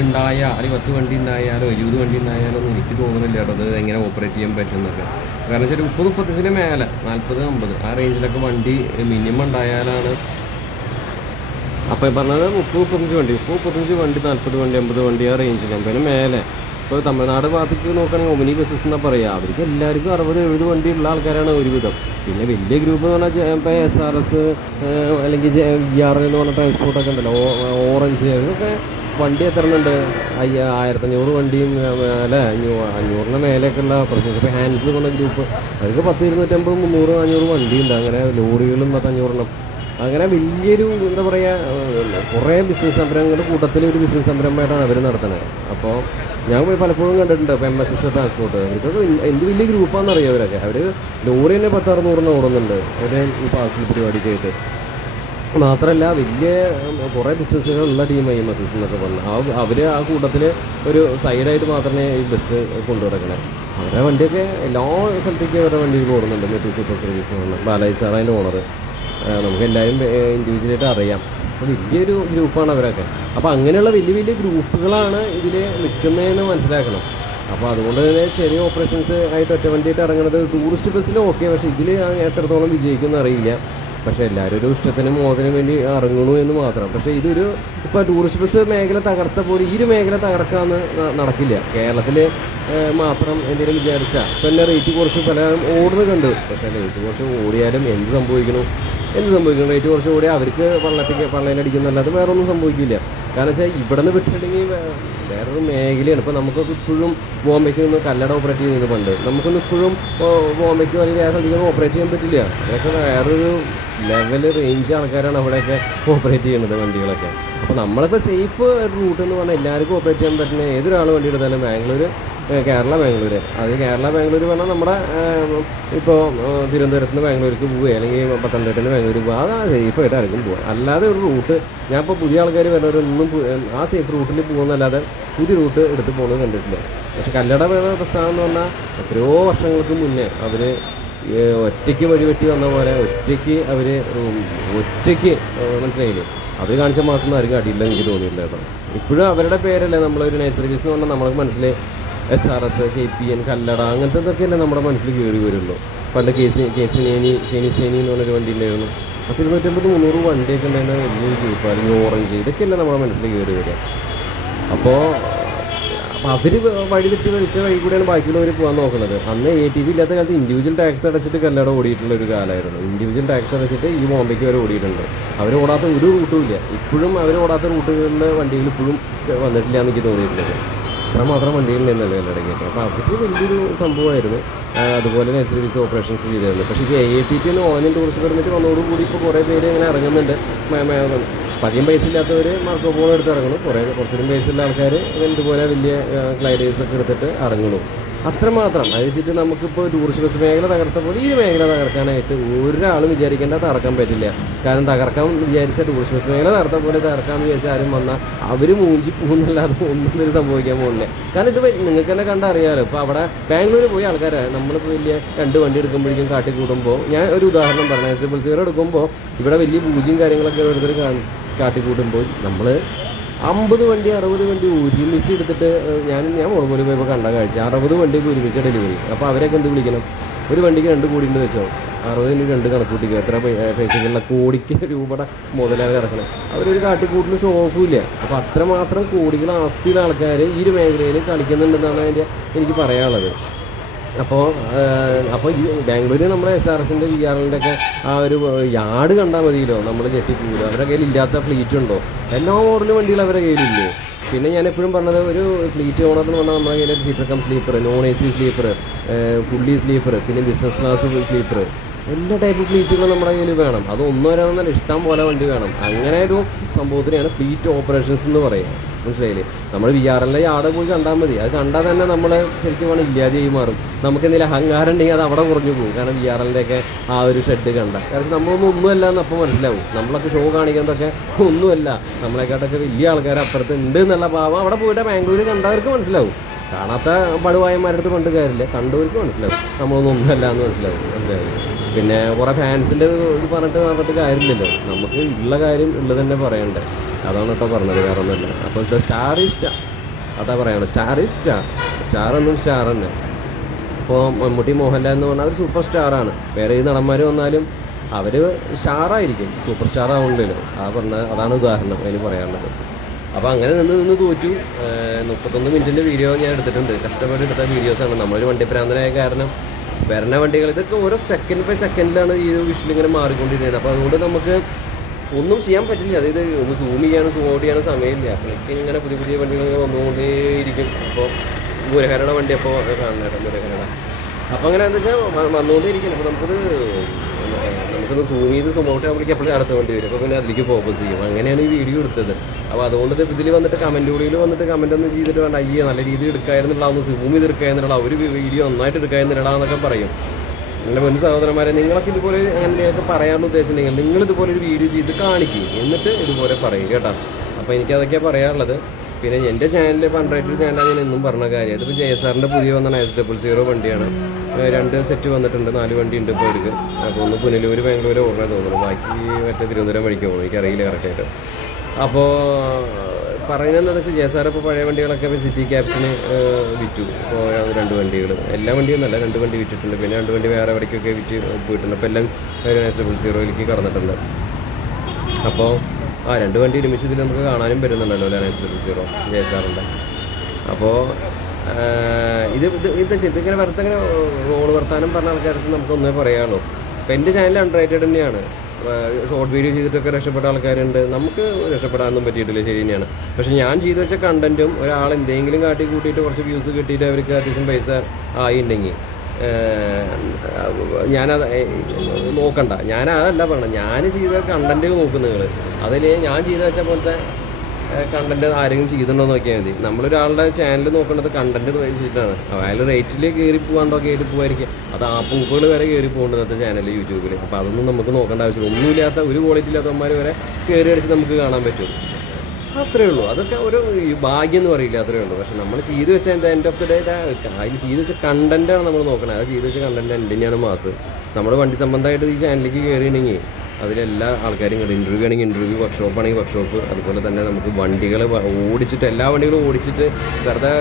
ഉണ്ടായ, അല്ലെങ്കിൽ 10 വണ്ടി ഉണ്ടായാലോ 20 വണ്ടി ഉണ്ടായാലോ ഒന്നും എനിക്ക് തോന്നുന്നില്ല കേട്ടോ അത് എങ്ങനെ ഓപ്പറേറ്റ് ചെയ്യാൻ പറ്റുന്നൊക്കെ. കാരണം വെച്ചാൽ 30-35 മേലെ 40-50 ആ റേഞ്ചിലൊക്കെ വണ്ടി മിനിമം ഉണ്ടായാലാണ്. അപ്പോൾ പറഞ്ഞത് 30-35 വണ്ടി, 30-35 വണ്ടി, 40 വണ്ടി, 50 വണ്ടി ആ റേഞ്ചിലാണ്. പിന്നെ മേലെ ഇപ്പോൾ തമിഴ്നാട് ഭാഗത്തേക്ക് നോക്കുകയാണെങ്കിൽ ഒമിനി ബസ്സസ് എന്നാ പറയുക. അവർക്ക് എല്ലാവർക്കും 60-70 വണ്ടി ഉള്ള ആൾക്കാരാണ് ഒരുവിധം. പിന്നെ വലിയ ഗ്രൂപ്പ് എന്ന് പറഞ്ഞാൽ ഇപ്പോൾ SRS അല്ലെങ്കിൽ GR എന്ന് പറഞ്ഞ ട്രാൻസ്പോർട്ടൊക്കെ ഉണ്ടല്ലോ, ഓറഞ്ച്, ഇതൊക്കെ വണ്ടി എത്ര ഉണ്ട്? 1500 വണ്ടിയും അല്ലേ 500 മേലെയൊക്കെയുള്ള പ്രൊസസ്. ഇപ്പോൾ ഹാൻഡ്സ് പറഞ്ഞ ഗ്രൂപ്പ് അവർക്ക് 10-250, 300, 500 വണ്ടിയുണ്ട്. അങ്ങനെ ലോറികളും 500 അങ്ങനെ വലിയൊരു എന്താ പറയുക കുറേ ബിസിനസ് സംരംഭങ്ങളുടെ കൂട്ടത്തിൽ ഒരു ബിസിനസ് സംരംഭമായിട്ടാണ് അവർ നടത്തുന്നത്. അപ്പോൾ ഞാൻ പോയി പലപ്പോഴും കണ്ടിട്ടുണ്ട്. ഇപ്പോൾ MSS ട്രാൻസ്പോർട്ട് ഇതൊക്കെ എന്ത് വലിയ ഗ്രൂപ്പാണെന്ന് അറിയാം. അവർ ലോറി തന്നെ 10-600 ഓടുന്നുണ്ട് അവരുടെ ഈ പാർസൽ പരിപാടിക്കായിട്ട്. മാത്രമല്ല വലിയ കുറേ ബിസിനസ്സുകളുള്ള ടീമായി MSS എന്നൊക്കെ പറഞ്ഞു. അവർ ആ കൂട്ടത്തിൽ ഒരു സൈഡായിട്ട് മാത്രമേ ഈ ബസ് കൊണ്ടു നടക്കണേ. അവരുടെ വണ്ടിയൊക്കെ എല്ലാ സ്ഥലത്തേക്കും അവരുടെ വണ്ടി പോകുന്നുണ്ട്. മെട്രോ സൂപ്പർ സർവീസ് എന്ന് പറഞ്ഞാൽ ബാലാജി സാർ അതിൻ്റെ ഓണർ. നമുക്ക് എല്ലാവരും ഇൻഡിവിജ്വലായിട്ട് അറിയാം. അപ്പോൾ വലിയൊരു ഗ്രൂപ്പാണ് അവരൊക്കെ. അപ്പോൾ അങ്ങനെയുള്ള വലിയ വലിയ ഗ്രൂപ്പുകളാണ് ഇതിൽ നിൽക്കുന്നതെന്ന് മനസ്സിലാക്കണം. അപ്പോൾ അതുകൊണ്ട് തന്നെ ചെറിയ ഓപ്പറേഷൻസ് ആയിട്ട് ഒറ്റ വണ്ടിയായിട്ട് ഇറങ്ങുന്നത് ടൂറിസ്റ്റ് ബസ്സിൽ ഓക്കെ, പക്ഷേ ഇതിൽ എത്രത്തോളം വിജയിക്കുമെന്ന് അറിയില്ല. പക്ഷേ എല്ലാവരും ഒരു ഇഷ്ടത്തിനും മോഹത്തിനും വേണ്ടി ഇറങ്ങണു എന്ന് മാത്രം. പക്ഷേ ഇതൊരു ഇപ്പോൾ ടൂറിസ്റ്റ് ബസ് മേഖല തകർത്ത പോലെ ഈ ഒരു മേഖല തകർക്കാമെന്ന് നടക്കില്ല. കേരളത്തിൽ മാത്രം എന്തെങ്കിലും വിചാരിച്ചാൽ ഇപ്പം തന്നെ റേറ്റ് കുറച്ച് പലരും ഓടുന്നത് കണ്ടു. പക്ഷേ റേറ്റ് കുറച്ച് ഓടിയാലും എന്ത് സംഭവിക്കണം? റേറ്റ് കുറച്ച് ഓടിയാൽ അവർക്ക് പള്ളയിലടിക്കുന്നല്ലാതെ വേറെ ഒന്നും സംഭവിക്കില്ല. കാരണം വെച്ചാൽ ഇവിടെ നിന്ന് വിട്ടിട്ടുണ്ടെങ്കിൽ വേറൊരു മേഖലയാണ്. ഇപ്പോൾ നമുക്കൊക്കെ ഇപ്പോഴും ബോംബെക്ക് നിന്ന് കല്ലട ഓപ്പറേറ്റ് ചെയ്യുന്നത് പണ്ട്. നമുക്കൊന്നും ഇപ്പോഴും ബോംബെക്ക് അല്ലെങ്കിൽ വേറെ സ്ഥലത്തേക്ക് ഓപ്പറേറ്റ് ചെയ്യാൻ പറ്റില്ല. അതൊക്കെ വേറൊരു ലെവൽ റേഞ്ച് ആൾക്കാരാണ് അവിടെയൊക്കെ ഓപ്പറേറ്റ് ചെയ്യുന്നത് വണ്ടികളൊക്കെ. അപ്പോൾ നമ്മളിപ്പോൾ സേഫ് റൂട്ട് എന്ന് പറഞ്ഞാൽ എല്ലാവർക്കും ഓപ്പറേറ്റ് ചെയ്യാൻ പറ്റുന്ന ഏതൊരാൾ വണ്ടി എടുത്താലും ബാംഗ്ലൂർ, ബാംഗ്ലൂർ അത് ബാംഗ്ലൂർ പറഞ്ഞാൽ നമ്മുടെ ഇപ്പോൾ തിരുവനന്തപുരത്ത് നിന്ന് ബാംഗ്ലൂർക്ക് പോവുക അല്ലെങ്കിൽ പത്തനംതിട്ടയിൽ നിന്ന് ബാംഗ്ലൂർ പോകുക, അത് സേഫായിട്ട് ആയിരിക്കും പോകുക. അല്ലാതെ ഒരു റൂട്ട് ഞാൻ ഇപ്പോൾ പുതിയ ആൾക്കാർ വരുന്നവരൊന്നും ആ സേഫ് റൂട്ടിൽ പോകുന്നല്ലാതെ പുതിയ റൂട്ട് എടുത്ത് പോകുന്നത് കണ്ടിട്ടില്ല. പക്ഷെ കല്ലട പ്രസ്ഥാനം എന്ന് പറഞ്ഞാൽ എത്രയോ വർഷങ്ങൾക്ക് മുന്നേ അവർ ഒറ്റയ്ക്ക് വഴിവെട്ടി വന്ന പോലെ ഒറ്റയ്ക്ക് മനസ്സിലായില്ലേ, അവർ കാണിച്ച മാസം ആർക്കും അടിയില്ല എനിക്ക് തോന്നിയില്ല കേട്ടോ. ഇപ്പോഴും അവരുടെ പേരല്ലേ നമ്മളൊരു നൈറ്റ് സർവീസ് എന്ന് പറഞ്ഞാൽ നമ്മൾക്ക് മനസ്സിൽ SRS, KPN, കല്ലട അങ്ങനത്തെ നമ്മുടെ മനസ്സിൽ കയറി വരുള്ളൂ. പണ്ട് കേസിനേനി എന്ന് പറഞ്ഞൊരു വണ്ടി ഉണ്ടായിരുന്നു. 250-300 വണ്ടിയൊക്കെ ഉണ്ടായിരുന്ന വലിയ ഗ്രൂപ്പ്, അല്ലെങ്കിൽ ഓറഞ്ച്, ഇതൊക്കെയല്ലേ നമ്മുടെ മനസ്സിൽ കയറി വരിക. അപ്പോൾ അവർ വഴി തെറ്റി വലിച്ച വഴി കൂടെയാണ് ബാക്കിയുള്ളവർ പോകാൻ നോക്കുന്നത്. അന്ന് ATV ഇല്ലാത്ത കാലത്ത് ഇൻഡിവിജ്വൽ ടാക്സ് അടച്ചിട്ട് കല്ലട ഓടിയിട്ടുള്ള ഒരു കാലമായിരുന്നു. ഇൻഡിവിജ്വൽ ടാക്സ് അടച്ചിട്ട് ഈ ബോംബെക്ക് വരെ ഓടിയിട്ടുണ്ട്. അവരോടാത്ത ഒരു റൂട്ടും ഇല്ല. ഇപ്പോഴും അവരോടാത്ത റൂട്ടുകളിലെ വണ്ടികൾ ഇപ്പോഴും വന്നിട്ടില്ല എന്ന് എനിക്ക് തോന്നിയിട്ടുള്ളത്. അത്രമാത്രം വണ്ടികളുണ്ടായിരുന്നല്ലോ കല്ലടയ്ക്ക്. അപ്പോൾ അതൊക്കെ വലിയൊരു സംഭവമായിരുന്നു. അതുപോലെ നൈറ്റ് സർവീസ് ഓപ്പറേഷൻസ് ചെയ്തിരുന്നു. പക്ഷേ ഇപ്പോൾ AAPT all Indian tourist permit വന്നതോടുകൂടി ഇപ്പോൾ കുറേ പേര് ഇങ്ങനെ ഇറങ്ങുന്നുണ്ട്. പതിയും പൈസ ഇല്ലാത്തവർ മാർക്കോ പോളോ എടുത്ത് ഇറങ്ങണം. കുറച്ചുകൂടി പൈസ ഉള്ള ആൾക്കാർ ഇതുപോലെ വലിയ ഗ്ലൈഡേഴ്സൊക്കെ എടുത്തിട്ട് ഇറങ്ങണം. അത്രമാത്രം. അത് വെച്ചിട്ട് നമുക്കിപ്പോൾ ടൂറിസ്റ്റ് ബസ് മേഖല തകർത്ത പോലെ ഈ മേഖല തകർക്കാനായിട്ട് ഒരാളും വിചാരിക്കേണ്ട തകർക്കാൻ പറ്റില്ല. കാരണം തകർക്കാൻ വിചാരിച്ച ടൂറിസ്റ്റ് ബസ് മേഖല തകർത്ത പോലെ തകർക്കാമെന്ന് വിചാരിച്ചാൽ ആരും വന്നാൽ അവർ മൂഞ്ചി പോകുന്നല്ലാതെ ഒന്നും ഇത് സംഭവിക്കാൻ പോകില്ല. കാരണം ഇത് നിങ്ങൾക്ക് തന്നെ കണ്ടറിയാമല്ലോ. ഇപ്പോൾ അവിടെ ബാംഗ്ലൂർ പോയി ആൾക്കാരാണ്. നമ്മളിപ്പോൾ വലിയ 2 വണ്ടി എടുക്കുമ്പോഴേക്കും കാട്ടിക്കൂട്ടുമ്പോൾ, ഞാൻ ഒരു ഉദാഹരണം പറഞ്ഞു, SSR എടുക്കുമ്പോൾ ഇവിടെ വലിയ പൂജ്യം കാര്യങ്ങളൊക്കെ ഓരോരുത്തർ കാട്ടിക്കൂട്ടുമ്പോൾ നമ്മൾ 50 വണ്ടി 60 വണ്ടി ഒരുമിച്ച് എടുത്തിട്ട് ഞാൻ മുളമൂലി പോയപ്പോൾ കണ്ട കാഴ്ച 60 വണ്ടിക്ക് ഒരുമിച്ച് ഡെലിവറി. അപ്പോൾ അവരൊക്കെ എന്ത് വിളിക്കണം? ഒരു വണ്ടിക്ക് 2 കോടി ഉണ്ട് വെച്ചോ, 60 2 കണക്ക് കൂട്ടിക്കുക, എത്ര പൈസക്കുള്ള കോടിക്ക് രൂപയുടെ മുതലാളി ഇറക്കണം. അവരൊരു കാട്ടിക്കൂട്ടിന് ഷോ ഓഫും ഇല്ല. അപ്പോൾ അത്രമാത്രം കോടികൾ ആസ്തിയുള്ള ആൾക്കാർ ഈ ഒരു മേഖലയിൽ കളിക്കുന്നുണ്ടെന്നാണ് എനിക്ക് പറയാനുള്ളത്. അപ്പോൾ ഈ ബാംഗ്ലൂരിൽ നമ്മുടെ SRSൻ്റെ VRLൻ്റെ ഒക്കെ ആ ഒരു യാർഡ് കണ്ടാൽ മതിയല്ലോ, നമ്മൾ ഞെട്ടിപ്പോകില്ല. അവരുടെ കയ്യിൽ ഇല്ലാത്ത ഫ്ലീറ്റ് ഉണ്ടോ? എല്ലാ മോഡലും വണ്ടികൾ അവരുടെ കയ്യിലില്ലേ? പിന്നെ ഞാൻ എപ്പോഴും പറഞ്ഞത്, ഒരു ഫ്ലീറ്റ് ഓണർ എന്ന് പറഞ്ഞാൽ നമ്മുടെ കയ്യിൽ seater come sleeper, non AC sleeper, fully sleeper, പിന്നെ ബിസിനസ് ക്ലാസ് സ്ലീപ്പർ, എല്ലാ ടൈപ്പ് ഫ്ലീറ്റുകളും നമ്മുടെ കയ്യിൽ വേണം. അത് ഒന്നോ രണ്ടോ ഇഷ്ടം പോലെ വണ്ടി വേണം. അങ്ങനെ ഒരു സംഭവത്തിനെയാണ് ഫ്ലീറ്റ് ഓപ്പറേഷൻസ് എന്ന് പറയുക. മനസ്സിലായില്ലേ? നമ്മൾ VRL യാർഡ് പോയി കണ്ടാൽ മതി. അത് കണ്ടാൽ തന്നെ നമ്മൾ ശരിക്കും വേണം ഇല്ലാതെയായി മാറും. നമുക്ക് എന്തെങ്കിലും അഹങ്കാരം ഉണ്ടെങ്കിൽ അത് അവിടെ കുറഞ്ഞു പോകും. കാരണം VRLൻ്റെയൊക്കെ ആ ഒരു ഷെഡ് കണ്ട കാരണം നമ്മളൊന്നും എന്ന് അപ്പോൾ മനസ്സിലാവും. നമ്മളൊക്കെ ഷോ കാണിക്കുന്നതൊക്കെ ഒന്നുമല്ല, നമ്മളെക്കാട്ടൊക്കെ വലിയ ആൾക്കാർ അപ്പുറത്ത് ഉണ്ട് എന്നുള്ള ഭാവം അവിടെ പോയിട്ട് ബാംഗ്ലൂർ കണ്ടവർക്ക് മനസ്സിലാവും. കാണാത്ത പടുവായന്മാരുടെ അടുത്ത് കൊണ്ട് കാര്യമില്ല, കണ്ടവർക്ക് മനസ്സിലാവും നമ്മളൊന്നുമല്ല എന്ന് മനസ്സിലാവും. പിന്നെ കുറേ ഫാൻസിൻ്റെ ഇത് പറഞ്ഞിട്ട് കാര്യമില്ലല്ലോ. നമുക്ക് ഉള്ള കാര്യം ഉള്ളത് തന്നെ പറയണ്ടേ. അതാണ് കേട്ടോ പറഞ്ഞത്, വേറെ ഒന്നുമില്ല. അപ്പോൾ ദ സ്റ്റാർ ഈസ് സ്റ്റാർ, അതാ പറയണത്. സ്റ്റാർ ഈസ് സ്റ്റാർ, സ്റ്റാർ എന്നും സ്റ്റാർ തന്നെ. ഇപ്പോൾ മമ്മൂട്ടി മോഹൻലാൽ എന്ന് പറഞ്ഞാൽ അവർ സൂപ്പർ സ്റ്റാറാണ്. വേറെ ഈ നടന്മാർ വന്നാലും അവർ സ്റ്റാറായിരിക്കും, സൂപ്പർ സ്റ്റാർ ആവുന്നില്ലല്ലോ. അതാണ് ഉദാഹരണം അതിന് പറയാനുള്ളത്. അപ്പോൾ അങ്ങനെ നിന്ന് തോറ്റു. 31 മിനിറ്റിൻ്റെ വീഡിയോ ഞാൻ എടുത്തിട്ടുണ്ട്. കഷ്ടപ്പെട്ട് എടുത്ത വീഡിയോസാണ്. നമ്മളൊരു വണ്ടിപ്രാന്തനായ കാരണം വരുന്ന വണ്ടികൾ ഇതൊക്കെ ഓരോ സെക്കൻഡ് ബൈ സെക്കൻഡിലാണ് ഈ ഒരു വിഷയം ഇങ്ങനെ മാറിക്കൊണ്ടിരിക്കുന്നത്. അപ്പോൾ അതുകൊണ്ട് നമുക്ക് ഒന്നും ചെയ്യാൻ പറ്റില്ല. അതായത് ഒന്ന് സൂം ചെയ്യാനും സൂം ഔട്ട് ചെയ്യാനും സമയമില്ല. അപ്പോഴേക്കും ഇങ്ങനെ പുതിയ വണ്ടികൾ വന്നുകൊണ്ടേയിരിക്കും. അപ്പോൾ മുരഹരയുടെ വണ്ടി അപ്പോൾ കാണുന്നത് മുരഹരയുടെ അപ്പോൾ അങ്ങനെ എന്താ വെച്ചാൽ വന്നുകൊണ്ടേയിരിക്കും. അപ്പോൾ നമുക്കൊന്ന് സൂം ചെയ്ത് സൂം ഔട്ട് ആകുമ്പോഴേക്കും എപ്പോഴും അടുത്ത വണ്ടി വരും. അപ്പോൾ പിന്നെ അതിലേക്ക് ഫോക്കസ് ചെയ്യും. അങ്ങനെയാണ് ഈ വീഡിയോ എടുത്തത്. അപ്പോൾ അതുകൊണ്ട് ഇതിൽ വന്നിട്ട് കമൻറ്റുകളിൽ വന്നിട്ട് കമൻ്റ് ഒന്നും ചെയ്തിട്ട് വേണ്ട, അയ്യേ നല്ല രീതിയിൽ എടുക്കായിരുന്നില്ല, ഒന്ന് സൂം ചെയ്ത് എടുക്കായിരുന്നില്ല, ഒരു വീഡിയോ നന്നായിട്ട് എടുക്കായിരുന്നില്ല എന്നൊക്കെ പറയും. നിങ്ങളുടെ മുൻ സഹോദരന്മാരെ, നിങ്ങളൊക്കെ ഇതുപോലെ അങ്ങനെ നിങ്ങൾക്ക് പറയാനുള്ള ഉദ്ദേശമുണ്ടെങ്കിൽ നിങ്ങളിതുപോലെ ഒരു വീഡിയോ ചെയ്ത് കാണിക്കും, എന്നിട്ട് ഇതുപോലെ പറയും കേട്ടോ. അപ്പോൾ എനിക്കതൊക്കെയാണ് പറയാനുള്ളത്. പിന്നെ എൻ്റെ ചാനൽ പണ്ടറായിട്ട് ചാനൽ ഞാൻ എന്നും പറഞ്ഞ കാര്യം, അതിപ്പോൾ JSRൻ്റെ പുതിയ വന്ന S00 വണ്ടിയാണ്. 2 സെറ്റ് വന്നിട്ടുണ്ട്, 4 വണ്ടി ഉണ്ട് ഇപ്പോൾ അവർക്ക്. അപ്പോൾ ഒന്ന് പുനലൂർ ബാംഗ്ലൂർ ഓർഡർ തോന്നുന്നു, ബാക്കി മറ്റേ തിരുവനന്തപുരം വഴിക്ക് പോകുന്നു, എനിക്കറിയില്ല കറക്റ്റായിട്ട്. അപ്പോൾ പറയുന്നത് എന്താണെന്ന് വെച്ചാൽ JSR ഇപ്പോൾ പഴയ വണ്ടികളൊക്കെ സിറ്റി ക്യാബ്സിന് വിറ്റു. ഇപ്പോൾ 2 വണ്ടികൾ, എല്ലാ വണ്ടിയൊന്നുമല്ല, 2 വണ്ടി വിറ്റിട്ടുണ്ട്. പിന്നെ 2 വണ്ടി വേറെ എവിടേക്കൊക്കെ വിറ്റ് പോയിട്ടുണ്ട്. അപ്പോൾ എല്ലാം S00 കടന്നിട്ടുണ്ട്. അപ്പോൾ 2 വണ്ടി ഒരുമിച്ച് ഇതിൽ നമുക്ക് കാണാനും പറ്റുന്നുണ്ടല്ലോ S00 JSRൻ്റെ. അപ്പോൾ ഇതിങ്ങനെ ഇങ്ങനെ റോഡ് വർത്താനം പറഞ്ഞ ആൾക്കാർക്ക് നമുക്കൊന്നേ പറയാനുള്ളൂ. അപ്പോൾ എൻ്റെ ചാനൽ അൺറേറ്റഡ് തന്നെയാണ്. ഷോർട്ട് വീഡിയോ ചെയ്തിട്ടൊക്കെ രക്ഷപ്പെട്ട ആൾക്കാരുണ്ട്, നമുക്ക് രക്ഷപ്പെടാനൊന്നും പറ്റിയിട്ടില്ല, ശരി തന്നെയാണ്. പക്ഷേ ഞാൻ ചെയ്തു വെച്ച കണ്ടൻറ്റും ഒരാൾ എന്തെങ്കിലും കാട്ടി കൂട്ടിയിട്ട് കുറച്ച് വ്യൂസ് കിട്ടിയിട്ട് അവർക്ക് അത്യാവശ്യം പൈസ ആയിട്ടുണ്ടെങ്കിൽ ഞാനത് നോക്കണ്ട. ഞാനതല്ല പറഞ്ഞത്, ഞാൻ ചെയ്ത കണ്ടൻറ്റുകൾ നോക്കും നിങ്ങൾ. അതിൽ ഞാൻ ചെയ്തു വെച്ച പോലത്തെ കണ്ടൻറ്റ് ആരെങ്കിലും ചെയ്തിട്ടുണ്ടോ എന്ന് നോക്കിയാൽ മതി. നമ്മളൊരാളുടെ ചാനൽ നോക്കേണ്ടത് കണ്ടൻറ്റ് വെച്ചിട്ടാണ്. അയാൾ റേറ്റിൽ കയറി പോകാണ്ടോ കയറി പോകുമായിരിക്കും, അത് ആപ്പുകൾ വരെ കയറി പോകേണ്ടത് ചാനൽ യൂട്യൂബിൽ. അപ്പോൾ അതൊന്നും നമുക്ക് നോക്കേണ്ട ആവശ്യമില്ല. ഒന്നുമില്ലാത്ത ഒരു ക്വാളിറ്റി ഇല്ലാത്തവന്മാർ വരെ കയറി അടിച്ച് നമുക്ക് കാണാൻ പറ്റും. അത്രയേ ഉള്ളൂ. അതൊക്കെ ഒരു ഭാഗ്യം എന്ന് പറയില്ല, അത്രയേ ഉള്ളൂ. പക്ഷെ നമ്മൾ ചെയ്ത് വെച്ച എൻഡ് ഓഫ് ദ ഡേ അതിൽ ചെയ്ത് വെച്ച കണ്ടൻറ്റാണ് നമ്മൾ നോക്കണത്. അത് ചെയ്ത് വെച്ച കണ്ടൻറ്റ് എൻ്റെ തന്നെയാണ് മാസ്. നമ്മുടെ വണ്ടി സംബന്ധമായിട്ട് ഈ ചാനലിലേക്ക് കയറിയിട്ടുണ്ടെങ്കിൽ അതിലെല്ലാ ആൾക്കാരും ഇങ്ങോട്ട് ഇൻ്റർവ്യൂ ആണെങ്കിൽ ഇൻ്റർവ്യൂ, വർക്ക്ഷോപ്പ് ആണെങ്കിൽ വർക്ക്ഷോപ്പ്, അതുപോലെ തന്നെ നമുക്ക് വണ്ടികൾ ഓടിച്ചിട്ട് എല്ലാ വണ്ടികളും ഓടിച്ചിട്ട് വെറുതെ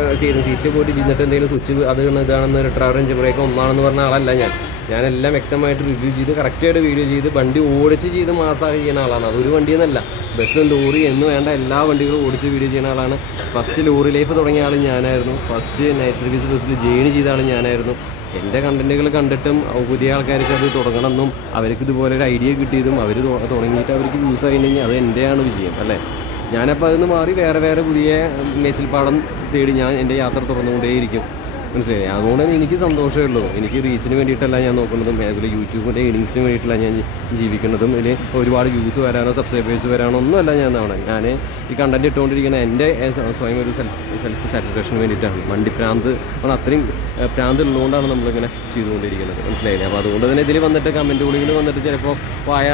സീറ്റിൽ പോയിട്ട് ചെയ്തിട്ട് എന്തെങ്കിലും സ്വിച്ച് അത് ഇതാണെന്ന് റിട്ടയർ റേഞ്ച് ബ്രേക്ക് ഒന്നാണെന്ന് പറഞ്ഞ ആളല്ല ഞാനെല്ലാം വ്യക്തമായിട്ട് റിവ്യൂ ചെയ്ത് കറക്റ്റായിട്ട് വീഡിയോ ചെയ്ത് വണ്ടി ഓടിച്ച് ചെയ്ത് മാസമാക്കി ചെയ്യുന്ന ആളാണ്. അതൊരു വണ്ടിയെന്നല്ല, ബസ്സും ലോറി എന്ന് വേണ്ട എല്ലാ വണ്ടികളും ഓടിച്ച് വീഡിയോ ചെയ്യുന്ന ആളാണ്. ഫസ്റ്റ് ലോറി ലൈഫ് തുടങ്ങിയ ആൾ ഞാനായിരുന്നു. ഫസ്റ്റ് നൈറ്റ് സർവീസ് ബസ്സിൽ ജേണി ചെയ്ത ആൾ ഞാനായിരുന്നു. എൻ്റെ കണ്ടൻറ്റുകൾ കണ്ടിട്ടും പുതിയ ആൾക്കാർക്ക് അത് തുടങ്ങണമെന്നും അവർക്ക് ഇതുപോലെ ഒരു ഐഡിയ കിട്ടിയതും അവർ തുടങ്ങിയിട്ട് അവർക്ക് യൂസ് ആയിട്ടുണ്ടെങ്കിൽ അത് എൻ്റെയാണ് വിജയം, അല്ലേ? ഞാനപ്പോൾ അതിൽ നിന്ന് മാറി വേറെ പുതിയ മേച്ചിൽപ്പാടം തേടി ഞാൻ എൻ്റെ യാത്ര തുറന്നുകൊണ്ടേയിരിക്കും. മനസ്സിലായി? അതുകൊണ്ട് തന്നെ എനിക്ക് സന്തോഷമേ ഉള്ളൂ. എനിക്ക് റീച്ചിന് വേണ്ടിയിട്ടല്ല ഞാൻ നോക്കുന്നതും, അതുപോലെ യൂട്യൂബിൻ്റെ ഏണിങ്സിന് വേണ്ടിയിട്ടല്ല ഞാൻ ജീവിക്കുന്നതും. ഇതിൽ ഒരുപാട് വ്യൂസ് വരാനോ സബ്സ്ക്രൈബേഴ്സ് വരാനോ ഒന്നുമല്ല ഞാൻ ഈ കണ്ടൻറ്റ് ഇട്ടുകൊണ്ടിരിക്കുന്ന എൻ്റെ സ്വയം ഒരു സെൽഫ് സാറ്റിസ്ഫാക്ഷന് വേണ്ടിയിട്ടാണ്. വണ്ടി പ്രാന്ത് അത്രയും പ്രാന്ത് ഉള്ളതുകൊണ്ടാണ് നമ്മളിങ്ങനെ ചെയ്തുകൊണ്ടിരിക്കുന്നത്. മനസ്സിലായില്ലേ? അപ്പോൾ അതുകൊണ്ട് തന്നെ ഇതിൽ വന്നിട്ട് കമൻറ്റുകളിൽ വന്നിട്ട് ചിലപ്പോൾ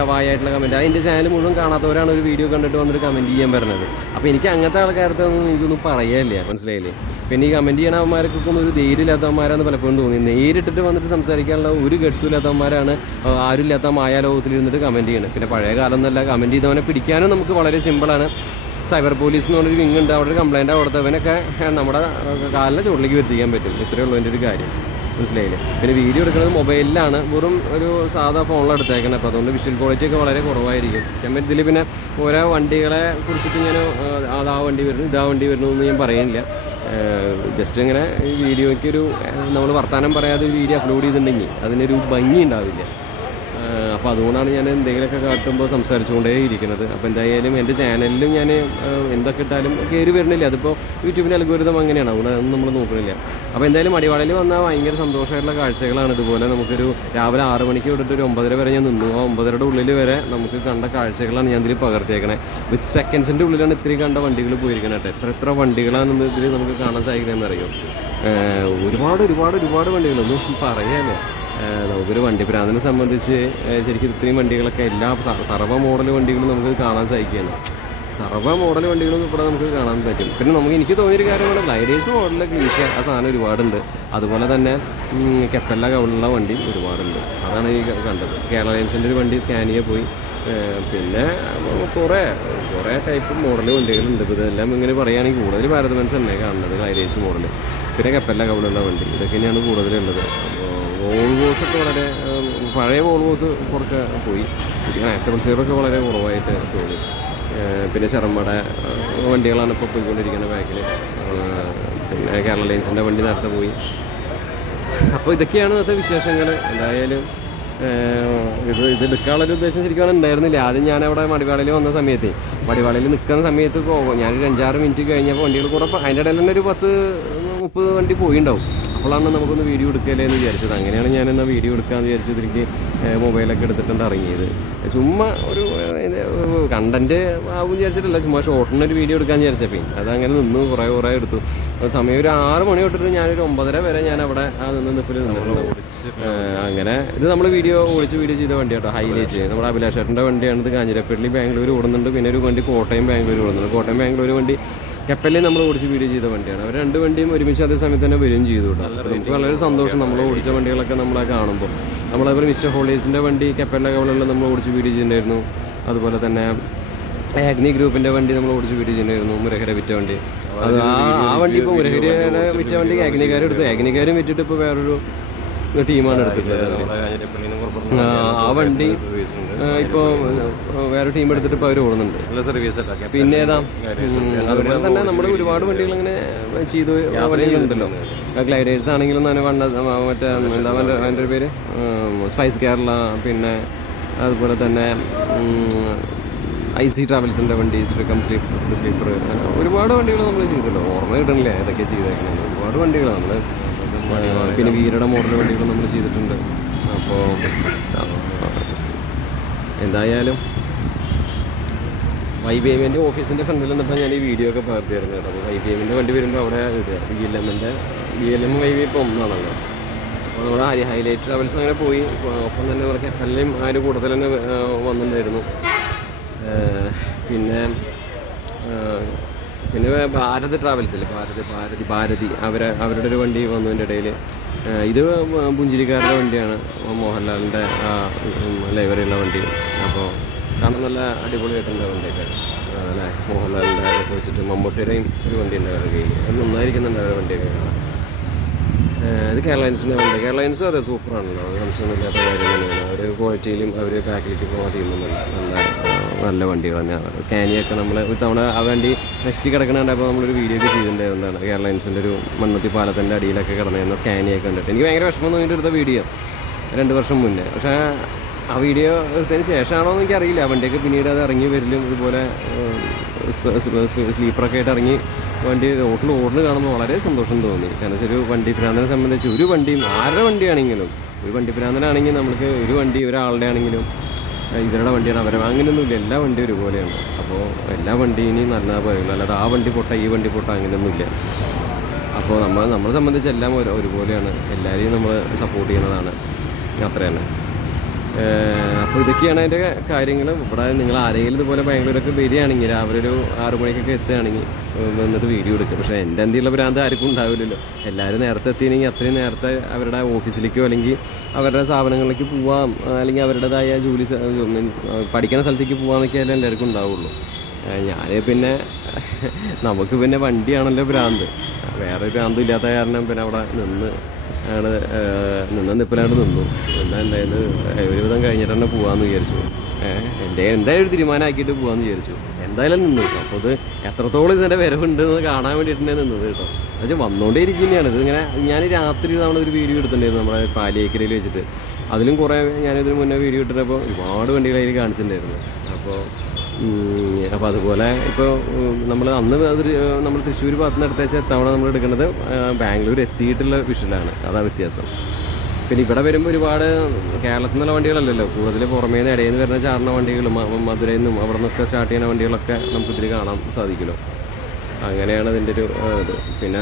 വായായിട്ടുള്ള കമൻറ്റ്, അതിൻ്റെ ചാനൽ മുഴുവൻ കാണാത്തവരാണ് ഒരു വീഡിയോ കണ്ടിട്ട് വന്നിട്ട് കമൻറ്റ് ചെയ്യാൻ വരുന്നത്. അപ്പോൾ എനിക്ക് അങ്ങനത്തെ ആൾക്കാരത്തൊന്നും എനിക്കൊന്നും പറയാനില്ല. മനസ്സിലായില്ലേ? പിന്നെ ഈ കമൻറ്റ് ചെയ്യണ അവന്മാർക്കൊക്കെ ഒരു ധൈര്യമില്ലാത്തവന്മാരാണെന്ന് പലപ്പോഴും തോന്നി. നേരിട്ടിട്ട് വന്നിട്ട് സംസാരിക്കാനുള്ള ഒരു ഗഡ്സും ഇല്ലാത്തവന്മാരാണ് ആരുമില്ലാത്ത മായാ ലോകത്തിലിരുന്നിട്ട് കമൻറ്റ് ചെയ്യണം. പിന്നെ പഴയ കാലം എന്നല്ല, കമൻറ്റ് ചെയ്തവനെ പിടിക്കാനും നമുക്ക് വളരെ സിമ്പിളാണ്. സൈബർ പോലീസ് എന്ന് പറഞ്ഞൊരു വിങ് ഉണ്ട്, അവിടെ ഒരു കംപ്ലൈൻറ്റ് കൊടുത്തവനൊക്കെ നമ്മുടെ കാലിനെ ചുവട്ടിലേക്ക് വരുത്തിക്കാൻ പറ്റും. ഇത്രയേ ഉള്ളൂ എൻ്റെ ഒരു കാര്യം. മനസ്സിലായില്ലേ? പിന്നെ വീഡിയോ എടുക്കുന്നത് മൊബൈലിലാണ്, വെറും ഒരു സാധാ ഫോണിലാണ് എടുത്തേക്കുന്നത്. അപ്പോൾ അതുകൊണ്ട് വിഷ്വൽ ക്വാളിറ്റി ഒക്കെ വളരെ കുറവായിരിക്കും. ഇതിൽ പിന്നെ ഓരോ വണ്ടികളെ കുറിച്ചിട്ട് ഞാൻ അതാ വണ്ടി വരുന്നു ഇതാ വണ്ടി വരുന്നു എന്ന് ഞാൻ പറയുന്നില്ല. ജസ്റ്റ് ഇങ്ങനെ ഈ വീഡിയോയ്ക്കൊരു നമ്മൾ വർത്തമാനം പറയാതെ ഒരു വീഡിയോ അപ്ലോഡ് ചെയ്തിട്ടുണ്ടെങ്കിൽ അതിനൊരു ഭംഗി ഉണ്ടാവില്ല. അപ്പോൾ അപ്പോൾ അതുകൊണ്ടാണ് ഞാൻ എന്തെങ്കിലുമൊക്കെ കാട്ടുമ്പോൾ സംസാരിച്ചുകൊണ്ടേ ഇരിക്കുന്നത്. അപ്പോൾ എന്തായാലും എൻ്റെ ചാനലിലും ഞാൻ എന്തൊക്കെ ഇട്ടാലും കയറി വരുന്നില്ല. അതിപ്പോൾ യൂട്യൂബിൻ്റെ അൽഗോരിതം അങ്ങനെയാണ്, അതുകൊണ്ട് അതൊന്നും നമ്മൾ നോക്കണില്ല. അപ്പോൾ എന്തായാലും മടിവാളയിൽ വന്നാൽ ഭയങ്കര സന്തോഷമായിട്ടുള്ള കാഴ്ചകളാണ്. ഇതുപോലെ നമുക്കൊരു രാവിലെ 6 മണിക്ക് വിട്ടിട്ട് ഒരു 9:30 വരെ ഞാൻ നിന്നു. ആ 9:30യുടെ ഉള്ളിൽ വരെ നമുക്ക് കണ്ട കാഴ്ചകളാണ് ഞാൻ ഇതിൽ പകർത്തിയേക്കണേ. വിത്ത് സെക്കൻഡ്സിൻ്റെ ഉള്ളിലാണ് ഇത്രയും കണ്ട വണ്ടികൾ പോയിരിക്കണേ. എത്ര വണ്ടികളാണെന്ന് ഇതിൽ നമുക്ക് കാണാൻ സാധിക്കുന്നതെന്ന് അറിയും. ഒരുപാട് വണ്ടികളൊന്നും പറയാനേ. നമുക്കൊരു വണ്ടി ഭ്രാന്തിനെ സംബന്ധിച്ച് ശരിക്കും ഇത്രയും വണ്ടികളൊക്കെ എല്ലാ സർവ്വ മോഡൽ വണ്ടികളും നമുക്ക് കാണാൻ സാധിക്കുകയാണ്. സർവ്വ മോഡൽ വണ്ടികളും ഇവിടെ നമുക്ക് കാണാൻ പറ്റും. പിന്നെ എനിക്ക് തോന്നിയൊരു കാര്യമാണ് ഗ്ലൈഡേഴ്സ് മോഡലിലെ ക്ലീശ ആ സാധനം ഒരുപാടുണ്ട്. അതുപോലെ തന്നെ കെപ്പല്ല കവളുള്ള വണ്ടി ഒരുപാടുണ്ട്. അതാണ് ഈ കണ്ടത്. കേരള ലൈൻസിൻ്റെ ഒരു വണ്ടി സ്കാനിയ പോയി. പിന്നെ കുറേ ടൈപ്പ് മോഡൽ വണ്ടികളുണ്ട്. ഇപ്പോൾ ഇതെല്ലാം ഇങ്ങനെ പറയുകയാണെങ്കിൽ കൂടുതൽ ഭാരത് ബെൻസ് തന്നെ കാണുന്നത് ഗ്ലൈഡേഴ്സ് മോഡൽ. പിന്നെ കെപ്പല്ല കവളുള്ള വണ്ടി ഇതൊക്കെ തന്നെയാണ് കൂടുതലുള്ളത്. വോൾവോസൊക്കെ വളരെ പഴയ വോൾവോസ് കുറച്ച് പോയി. പിന്നെ ആസ്റ്റബിൾസീറൊക്കെ വളരെ കുറവായിട്ട് തോന്നി. പിന്നെ ചെറുമട വണ്ടികളാണ് ഇപ്പോൾ പോയിക്കൊണ്ടിരിക്കുന്നത് ബാക്കിൽ. പിന്നെ കേരള ലൈൻസിൻ്റെ വണ്ടി നേരത്തെ പോയി. അപ്പോൾ ഇതൊക്കെയാണ് ഇന്നത്തെ വിശേഷങ്ങൾ. എന്തായാലും ഇത് എടുക്കാനുള്ളൊരു ഉദ്ദേശം ശരിക്കും ഉണ്ടായിരുന്നില്ല. ആദ്യം ഞാനവിടെ മടിവാളയിൽ വന്ന സമയത്ത് മടിവാളയിൽ നിൽക്കുന്ന സമയത്ത് ഞാനൊരു 5-6 മിനിറ്റ് കഴിഞ്ഞപ്പോൾ വണ്ടികൾ കൂടെ അതിൻ്റെ ഇടയിൽ തന്നെ ഒരു 10-30 വണ്ടി പോയിണ്ടാവും. അപ്പോഴാണ് നമുക്കൊന്ന് വീഡിയോ എടുക്കല്ലേ എന്ന് വിചാരിച്ചത്. അങ്ങനെയാണ് ഞാനെന്നാൽ വീഡിയോ എടുക്കാമെന്ന് വിചാരിച്ചത്. എനിക്ക് മൊബൈലൊക്കെ എടുത്തിട്ടുണ്ട് ഇറങ്ങിയത്. ചുമ്മാ ഒരു കണ്ടൻറ്റ് ആവും വിചാരിച്ചിട്ടില്ല, ചുമ്മാ ഷോർട്ടിനൊരു വീഡിയോ എടുക്കാമെന്ന് വിചാരിച്ചപ്പോൾ അതങ്ങനെ നിന്ന് കുറേ എടുത്തു. സമയം ഒരു 6 മണി തൊട്ടിട്ട് ഞാനൊരു 9:30 വരെ ഞാൻ അവിടെ നിപ്പിൽ നിന്നിട്ടുണ്ടാവും. അങ്ങനെ ഇത് നമ്മൾ വീഡിയോ ചെയ്ത വണ്ടി കേട്ടോ. ഹൈലൈറ്റ് നമ്മുടെ അഭിലാഷേട്ടൻ്റെ വണ്ടിയാണ്. ഇത് കാഞ്ഞിരപ്പള്ളി ബാംഗ്ലൂർ ഓടുന്നുണ്ട്. പിന്നെ ഒരു വണ്ടി കോട്ടയം ബാംഗ്ലൂർ ഓടുന്നുണ്ട്. കോട്ടയം ബാംഗ്ലൂർ വണ്ടി കപ്പലിൽ നമ്മൾ ഓടിച്ച് വീഡിയോ ചെയ്ത വണ്ടിയാണ്. അവർ 2 വണ്ടിയും ഒരുമിച്ച് അതേ സമയത്ത് തന്നെ വരികയും ചെയ്തു കേട്ടോ. നമുക്ക് വളരെ സന്തോഷം നമ്മൾ ഓടിച്ച വണ്ടികളൊക്കെ നമ്മളെ കാണുമ്പോൾ. നമ്മളതുപോലെ മിസ്റ്റർ ഹോളീസിൻ്റെ വണ്ടി കപ്പലിലെ കവളിൽ നമ്മൾ ഓടിച്ച് വീഡിയോ ചെയ്തിട്ടുണ്ടായിരുന്നു. അതുപോലെ തന്നെ ആഗ്നി ഗ്രൂപ്പിൻ്റെ വണ്ടി നമ്മൾ ഓടിച്ച് വീഡിയോ ചെയ്തിട്ടുണ്ടായിരുന്നു. മുരഹര വിറ്റ വണ്ടി. അത് ആ വണ്ടി ഇപ്പോൾ മുരഹരയുടെ വിറ്റ വണ്ടി ആഗ്നിക്കാരും എടുത്തു. ആഗ്നിക്കാരും വിറ്റിട്ട് ഇപ്പോൾ വേറൊരു ടീമാണ് എടുത്തിട്ടുള്ളത്. ആ വണ്ടി ഇപ്പോൾ വേറെ ടീം എടുത്തിട്ട് ഇപ്പോൾ അവർ ഓടുന്നുണ്ട്. പിന്നെ ഏതാ അതുപോലെ തന്നെ നമ്മൾ ഒരുപാട് വണ്ടികൾ അങ്ങനെ ചെയ്തു വണ്ടികളുണ്ടല്ലോ. ഗ്ലൈഡേഴ്സ് ആണെങ്കിലും തന്നെ മറ്റേ എന്താ അതിൻ്റെ ഒരു പേര് സ്പൈസ് കേരള. പിന്നെ അതുപോലെ തന്നെ IC ട്രാവൽസിൻ്റെ വണ്ടി സ്ട്രിക്കം സ്ലീപ്പർ ഒരുപാട് വണ്ടികൾ നമ്മൾ ചെയ്തല്ലോ. ഓർമ്മ കിട്ടണില്ലേ ഏതൊക്കെ ചെയ്തേക്കുന്നത്. ഒരുപാട് വണ്ടികൾ നമ്മൾ പിന്നെ വീരയുടെ മോഡൽ വണ്ടികൾ നമ്മൾ ചെയ്തിട്ടുണ്ട്. അപ്പോൾ എന്തായാലും YBMൻ്റെ ഓഫീസിൻ്റെ ഫ്രണ്ടിൽ നിന്നിപ്പോൾ ഞാൻ ഈ വീഡിയോ ഒക്കെ പകർത്തിയായിരുന്നു കേട്ടോ. അപ്പോൾ YBMൻ്റെ വണ്ടി വരുമ്പോൾ അവിടെ ഇടുക. BLM YB ഇപ്പോൾ ഒന്നാണല്ലോ. അപ്പോൾ നമ്മുടെ ഹൈലൈറ്റ് ട്രാവൽസ് അങ്ങനെ പോയി. ഒപ്പം തന്നെ അവർക്ക് എല്ലാം ആ ഒരു കൂട്ടത്തിൽ തന്നെ വന്നിട്ടുണ്ടായിരുന്നു. പിന്നെ ഭാരത് ട്രാവൽസില്ലേ, ഭാരതി അവരുടെ ഒരു വണ്ടി വന്നതിൻ്റെ ഇടയിൽ. ഇത് പുഞ്ചിരിക്കാരുടെ വണ്ടിയാണ്, മോഹൻലാലിൻ്റെ ലൈവറിയുള്ള വണ്ടി. അപ്പോൾ കാണാൻ നല്ല അടിപൊളിയായിട്ടുണ്ട് വണ്ടിയൊക്കെ അല്ലേ. മോഹൻലാലിൻ്റെ ഒക്കെ വെച്ചിട്ട് മമ്മൂട്ടിയുടെയും ഒരു വണ്ടി ഉണ്ട് അവരുടെ കയ്യിൽ. അത് നന്നായിരിക്കുന്നുണ്ട് അവരുടെ വണ്ടിയൊക്കെ കാണാൻ. ഇത് കേരള ലൈൻസിൻ്റെ വണ്ടി. കേരള ലൈൻസ് അതെ സൂപ്പറാണല്ലോ, അത് സംശയമൊന്നുമില്ലാത്ത കാര്യം തന്നെയാണ്. അവർ ക്വാളിറ്റിയിലും അവർ ബാക്കിലേക്ക് പോകാൻ ചെയ്യുന്നുണ്ട്. നല്ല വണ്ടികൾ തന്നെയാണ്. സ്കാനിയൊക്കെ നമ്മൾ ഒരു തവണ ആ വണ്ടി നശിച്ച് കിടക്കണുണ്ടായപ്പോൾ നമ്മളൊരു വീഡിയോ ഒക്കെ ചെയ്തിട്ടുണ്ടായിരുന്നതാണ്. കേരള ലൈൻസിൻ്റെ ഒരു മണ്ണത്തി പാലത്തിൻ്റെ അടിയിലൊക്കെ കിടന്നിരുന്ന സ്കാനിയൊക്കെ കണ്ടിട്ട് എനിക്ക് ഭയങ്കര വിഷമം തോന്നിയിട്ട് എടുത്ത വീഡിയോ 2 വർഷം മുന്നേ. പക്ഷേ ആ വീഡിയോ എടുത്തതിന് ശേഷമാണോ എന്ന് എനിക്കറിയില്ല. വണ്ടിയൊക്കെ പിന്നീട് അത് ഇറങ്ങി വരലും ഇതുപോലെ സ്ലീപ്പറൊക്കെ ആയിട്ട് ഇറങ്ങി വണ്ടി റോഡിൽ കാണുമ്പോൾ വളരെ സന്തോഷം തോന്നി. കാരണം ഒരു വണ്ടി ഭ്രാന്തനെ സംബന്ധിച്ച് ഒരു വണ്ടിയും ആരുടെ വണ്ടിയാണെങ്കിലും ഒരു വണ്ടി ഭ്രാന്തനാണെങ്കിൽ നമുക്ക് ഒരു വണ്ടി ഒരാളുടെ ആണെങ്കിലും ഇവരുടെ വണ്ടിയാണ് അങ്ങനെയൊന്നുമില്ല. എല്ലാ വണ്ടിയും ഒരുപോലെയാണ്. അപ്പോൾ എല്ലാ വണ്ടിയും നല്ലതാ പറയുന്നത്, അല്ലാതെ ആ വണ്ടി പൊട്ട ഈ വണ്ടി പൊട്ട അങ്ങനെയൊന്നുമില്ല. അപ്പോൾ നമ്മളെ സംബന്ധിച്ച് എല്ലാം ഒരുപോലെയാണ്. എല്ലാവരെയും നമ്മൾ സപ്പോർട്ട് ചെയ്യുന്നതാണ്, അത്ര തന്നെ. അപ്പോൾ ഇതൊക്കെയാണ് അതിൻ്റെ കാര്യങ്ങൾ. ഇവിടെ നിങ്ങൾ ആരെങ്കിലും ഇതുപോലെ ബാംഗ്ലൂരൊക്കെ വരികയാണെങ്കിൽ രാവിലെ ഒരു 6 മണിക്കൊക്കെ എത്തുകയാണെങ്കിൽ വന്നിട്ട് വീഡിയോ എടുക്കുക. പക്ഷേ എൻ്റെ എന്തെയുള്ള ഭ്രാന്ത് ആർക്കും ഉണ്ടാവില്ലല്ലോ. എല്ലാവരും നേരത്തെ എത്തിയെങ്കിൽ അത്രയും നേരത്തെ അവരുടെ ഓഫീസിലേക്കോ അല്ലെങ്കിൽ അവരുടെ സ്ഥാപനങ്ങളിലേക്ക് പോവാം, അല്ലെങ്കിൽ അവരുടേതായ ജോലി മീൻസ് പഠിക്കുന്ന സ്ഥലത്തേക്ക് പോകാമെന്നൊക്കെ അല്ലേ എല്ലാവർക്കും ഉണ്ടാവുള്ളൂ. ഞാൻ പിന്നെ നമുക്ക് പിന്നെ വണ്ടിയാണല്ലോ ഭ്രാന്ത്, വേറെ ഭ്രാന്തും ഇല്ലാത്ത കാരണം പിന്നെ അവിടെ നിപ്പിലാണ്ട് നിന്നു. എന്തായത് ഒരുവിധം കഴിഞ്ഞിട്ട് തന്നെ പോകാമെന്ന് വിചാരിച്ചു. എന്തായാലും തീരുമാനമാക്കിയിട്ട് പോകാമെന്ന് വിചാരിച്ചു. എന്തായാലും നിന്നു. അപ്പോൾ ഇത് എത്രത്തോളം ഇതിൻ്റെ വരവുണ്ടെന്ന് കാണാൻ വേണ്ടിയിട്ടാണ് നിന്നത് കേട്ടോ. എന്നുവെച്ചാൽ വന്നുകൊണ്ടേ ഇരിക്കുന്നതാണ് ഇതിങ്ങനെ. ഞാൻ രാത്രി തവണ ഒരു വീഡിയോ എടുത്തിട്ടുണ്ടായിരുന്നു നമ്മുടെ പാലിയേക്കരയിൽ വെച്ചിട്ട്. അതിലും കുറേ ഞാനിതിന് മുന്നേ വീഡിയോ ഇട്ടിട്ടപ്പോൾ ഒരുപാട് വണ്ടികൾ അതിൽ കാണിച്ചിട്ടുണ്ടായിരുന്നു. അപ്പോൾ അതുപോലെ ഇപ്പോൾ നമ്മൾ അന്ന് നമ്മൾ തൃശ്ശൂർ ഭാഗത്ത് നിന്ന് എടുത്തേച്ച തവണ നമ്മൾ എടുക്കുന്നത് ബാംഗ്ലൂർ എത്തിയിട്ടുള്ള വിഷലാണ്, അതാ വ്യത്യാസം. പിന്നെ ഇവിടെ വരുമ്പോൾ ഒരുപാട് കേരളത്തിൽ നിന്നുള്ള വണ്ടികളല്ലല്ലോ, കൂടുതൽ പുറമേ നിന്ന് ഇടയിൽ നിന്ന് വരുന്ന ചാർന്ന വണ്ടികളും മധുരയിൽ നിന്നും അവിടെ നിന്നൊക്കെ സ്റ്റാർട്ട് ചെയ്യുന്ന വണ്ടികളൊക്കെ നമുക്കിതിൽ കാണാൻ സാധിക്കുമല്ലോ. അങ്ങനെയാണ് ഇതിൻ്റെ ഒരു ഇത്. പിന്നെ